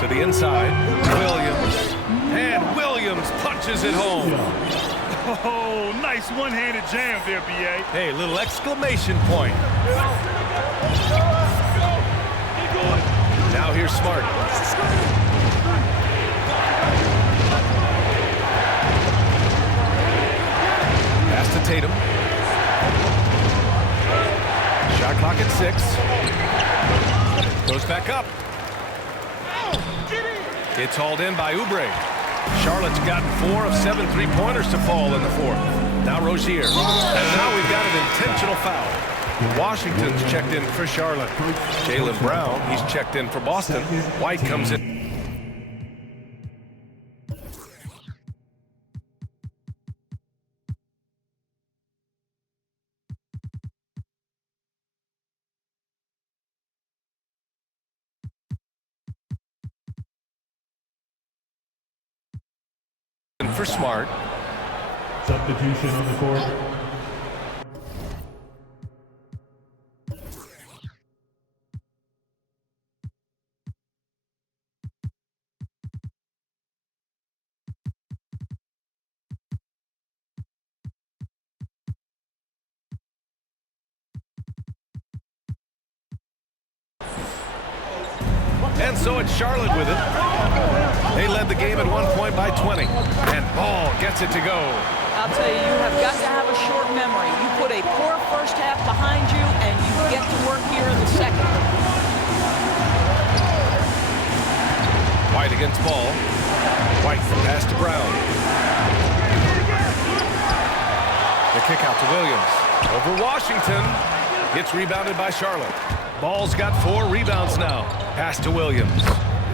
To the inside. Williams. And Williams punches it home. Oh, nice one-handed jam there, B.A. Hey, little exclamation point. Now here's Smart. Pass to Tatum. Shot clock at 6. Goes back up. It's hauled in by Oubre. Charlotte's gotten 4 of 7 3-pointers to fall in the fourth. Now Rozier. And now we've got an intentional foul. Washington's checked in for Charlotte. Jaylen Brown, he's checked in for Boston. White comes in. For Smart. Substitution on the court. And so it's Charlotte with it. They led the game at 1 point by 20. And Ball gets it to go. I'll tell you, you have got to have a short memory. You put a poor first half behind you, and you get to work here in the second. White against Ball. White from pass to Brown. The kick out to Williams. Over Washington. Gets rebounded by Charlotte. Ball's got 4 rebounds now. Pass to Williams.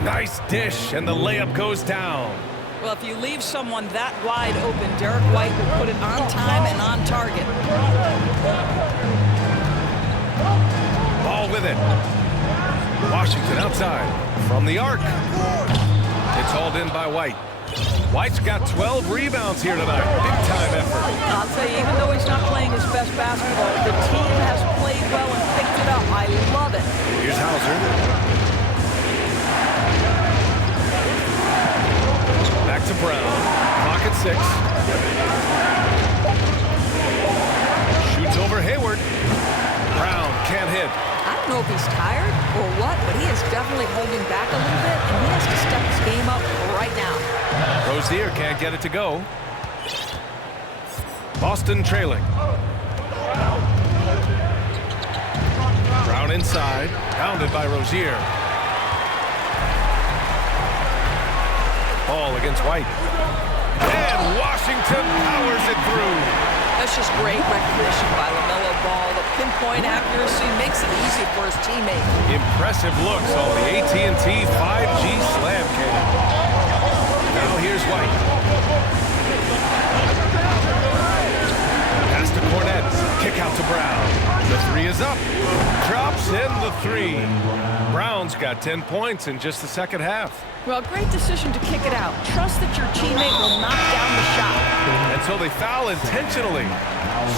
Nice dish, and the layup goes down. Well, if you leave someone that wide open, Derek White will put it on time and on target. Ball with it. Washington outside. From the arc. It's hauled in by White. White's got 12 rebounds here tonight. Big-time effort. I'll tell you, even though he's not playing his best basketball, the team has played well and picked it up. I love it. Here's Hauser. Back to Brown. Clock at 6. Shoots over Hayward. Brown can't hit. I don't know if he's tired or what, but he is definitely holding back a little bit, and he has to step his game up right now. Rozier can't get it to go. Boston trailing. Brown inside. Pounded by Rozier. Ball against White. And Washington powers it through. That's just great recognition by LaMelo Ball. The pinpoint accuracy makes it easy for his teammate. Impressive looks on the AT&T 5G Slam Cam. Now here's White. Pass to Cornette. Kick out to Brown. The 3 is up. Drops in the 3. Brown's got 10 points in just the second half. Well, great decision to kick it out. Trust that your teammate will knock down the shot. And so they foul intentionally.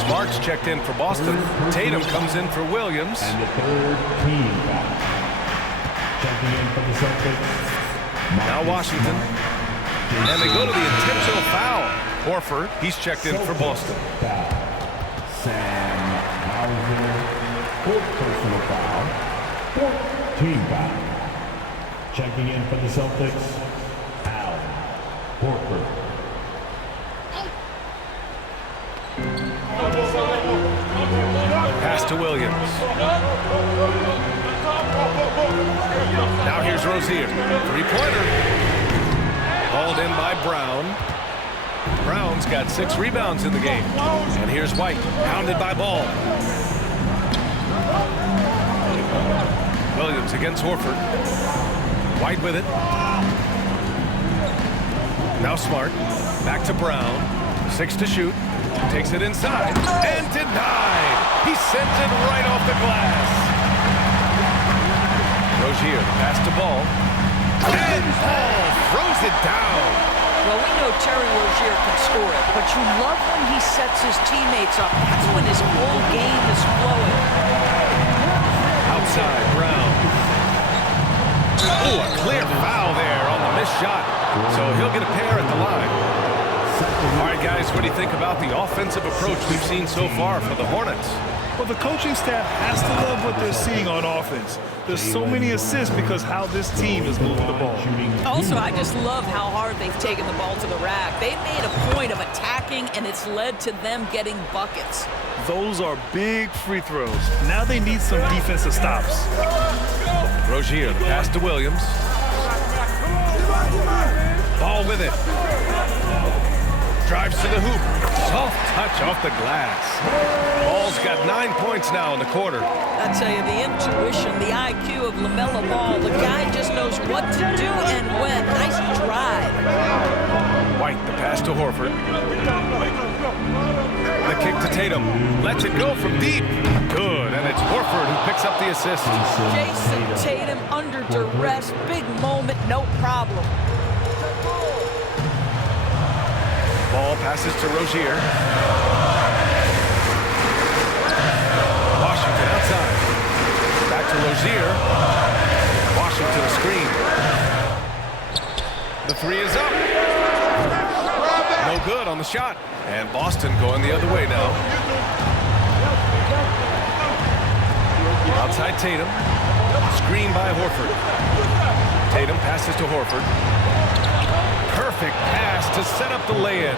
Smart's checked in for Boston. Tatum comes in for Williams. And the third team foul. Checking in for the Celtics. Now Washington. And they go to the intentional foul. Horford, he's checked in for Boston. Foul. Sam Hauser. 4th personal foul. 4th team foul. Checking in for the Celtics, Horford. Pass to Williams. Now here's Rozier. Three-pointer. Hauled in by Brown. Brown's got 6 rebounds in the game. And here's White, pounded by Ball. Williams against Horford. White with it. Now Smart. Back to Brown. 6 to shoot. Takes it inside. And denied. He sends it right off the glass. Rozier, pass to Ball. And Ball throws it down. Well, we know Terry Rozier can score it, but you love when he sets his teammates up. That's when his whole game is flowing. Outside, Brown. Oh, a clear foul there on the missed shot. So he'll get a pair at the line. All right, guys, what do you think about the offensive approach we've seen so far for the Hornets? Well, the coaching staff has to love what they're seeing on offense. There's so many assists because how this team is moving the ball. Also, I just love how hard they've taken the ball to the rack. They've made a point of attacking, and it's led to them getting buckets. Those are big free throws. Now they need some defensive stops. Rozier, the pass to Williams. Ball with it. Drives to the hoop. Soft touch off the glass. Ball's got 9 points now in the quarter. I tell you, the intuition, the IQ of LaMelo Ball, the guy just knows what to do and when. Nice drive. White, the pass to Horford. The kick to Tatum. Lets it go from deep. Good, and it's Horford who picks up the assist. Jason Tatum under duress. Big moment, no problem. Ball passes to Rozier. Washington outside. Back to Rozier. Washington a screen. The 3 is up. No good on the shot. And Boston going the other way now. Outside Tatum. Screen by Horford. Tatum passes to Horford. Perfect pass to set up the lay-in.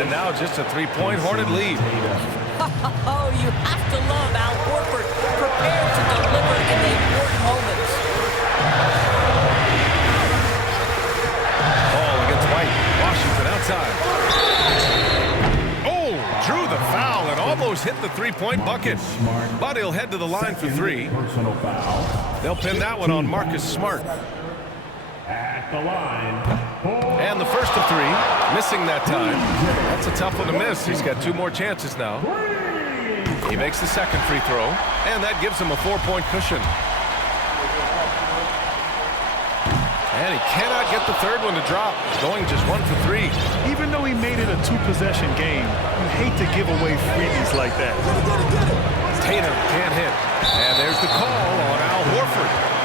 And now just a 3-point Hornet lead. Oh, you have to love Al Horford, prepared to deliver in the important moments. Ball against White. Washington outside. Oh, drew the foul and almost hit the 3-point bucket. But he'll head to the line for 3. Personal foul. They'll pin that one on Marcus Smart. At the line. And the first of 3, missing that time. That's a tough one to miss. He's got 2 more chances now. He makes the second free throw, and that gives him a 4-point cushion. And he cannot get the third one to drop, going just 1 for 3. Even though he made it a 2-possession game, you hate to give away freebies like that. Tatum can't hit. And there's the call on Al Horford.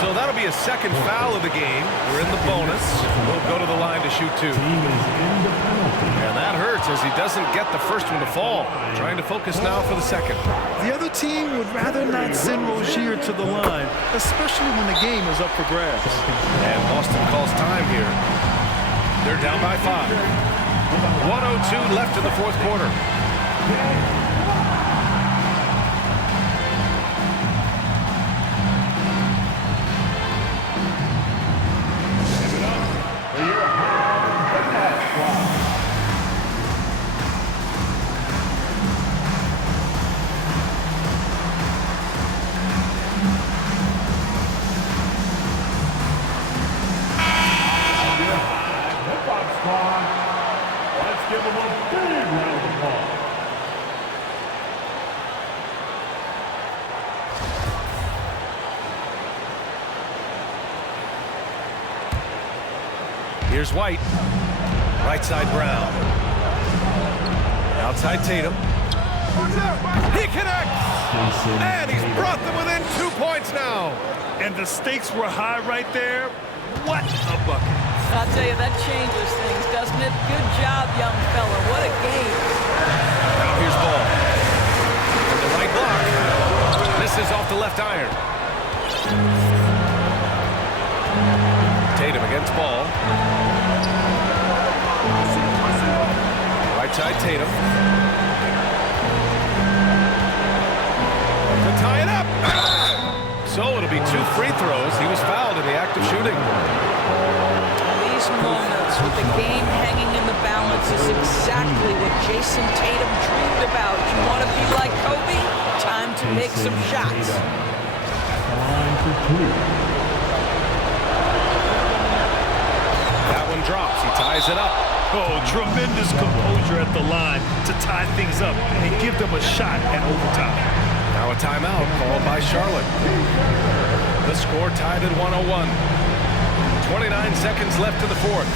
So that'll be a second foul of the game. We're in the bonus. We'll go to the line to shoot 2. And that hurts as he doesn't get the first one to fall. Trying to focus now for the second. The other team would rather not send Rozier to the line, especially when the game is up for grabs. And Boston calls time here. They're down by 5. 1:02 left in the fourth quarter. Let's give them a big round of applause. Here's White. Right side Brown. Outside Tatum. He connects! And he's brought them within 2 points now. And the stakes were high right there. What a bucket. I'll tell you, that changes things, doesn't it? Good job, young fella. What a game. Now here's Ball. From the right block. Misses off the left iron. Tatum against Ball. outside Tatum. To tie it up. So it'll be 2 free throws. He was fouled in the act of shooting. These moments with the game hanging in the balance is exactly what Jason Tatum dreamed about. You want to be like Kobe? Time to make some shots. Line for 2. That one drops. He ties it up. Oh, tremendous composure at the line to tie things up and give them a shot at overtime. Now a timeout called by Charlotte. The score tied at 101. 29 seconds left in the fourth.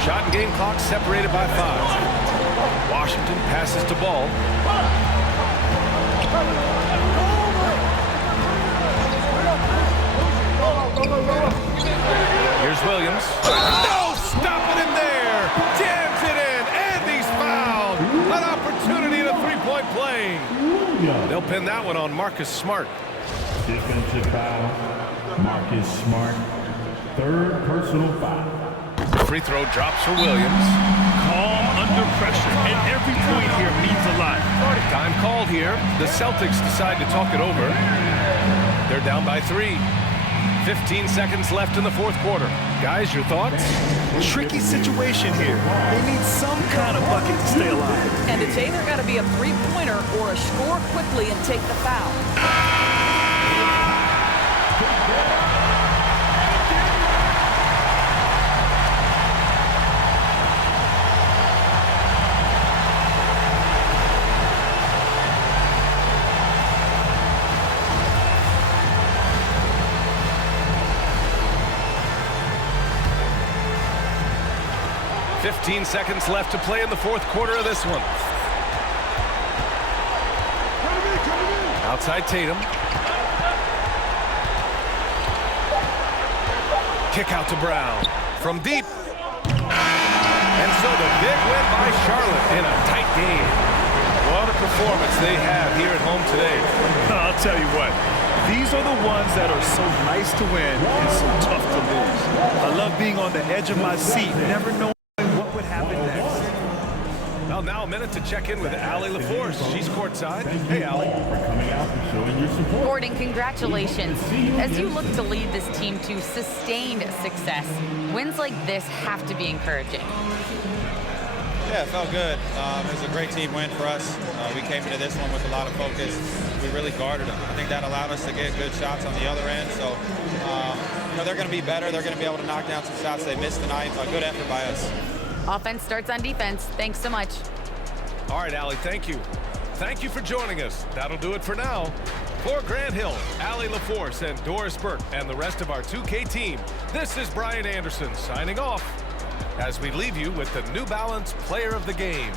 Shot and game clock separated by 5. Washington passes to Ball. Here's Williams. No! Stop it in there! Jams it in! And he's fouled! An opportunity to 3-point play. They'll pin that one on Marcus Smart. Defensive foul. Marcus Smart. 3rd personal foul. Free throw drops for Williams. Calm under pressure, and every point here means a lot. Time called here. The Celtics decide to talk it over. They're down by 3. 15 seconds left in the fourth quarter. Guys, your thoughts? Tricky situation here. They need some kind of bucket to stay alive. And it's either got to be a three-pointer or a score quickly and take the foul. Fifteen seconds left to play in the fourth quarter of this one. Outside Tatum. Kick out to Brown. From deep. And so the big win by Charlotte in a tight game. What a performance they have here at home today. I'll tell you what. These are the ones that are so nice to win and so tough to lose. I love being on the edge of my seat, never knowing what would happen next. Well, now a minute to check in with Allie LaForce. She's courtside. Hey, Allie. Gordon, congratulations. As you look to lead this team to sustained success, wins like this have to be encouraging. Yeah, it felt good. It was a great team win for us. We came into this one with a lot of focus. We really guarded them. I think that allowed us to get good shots on the other end. So, they're going to be better. They're going to be able to knock down some shots they missed tonight. A good effort by us. Offense starts on defense. Thanks so much. All right, Allie, thank you. Thank you for joining us. That'll do it for now. For Grant Hill, Allie LaForce, and Doris Burke, and the rest of our 2K team, this is Brian Anderson signing off as we leave you with the New Balance Player of the Game.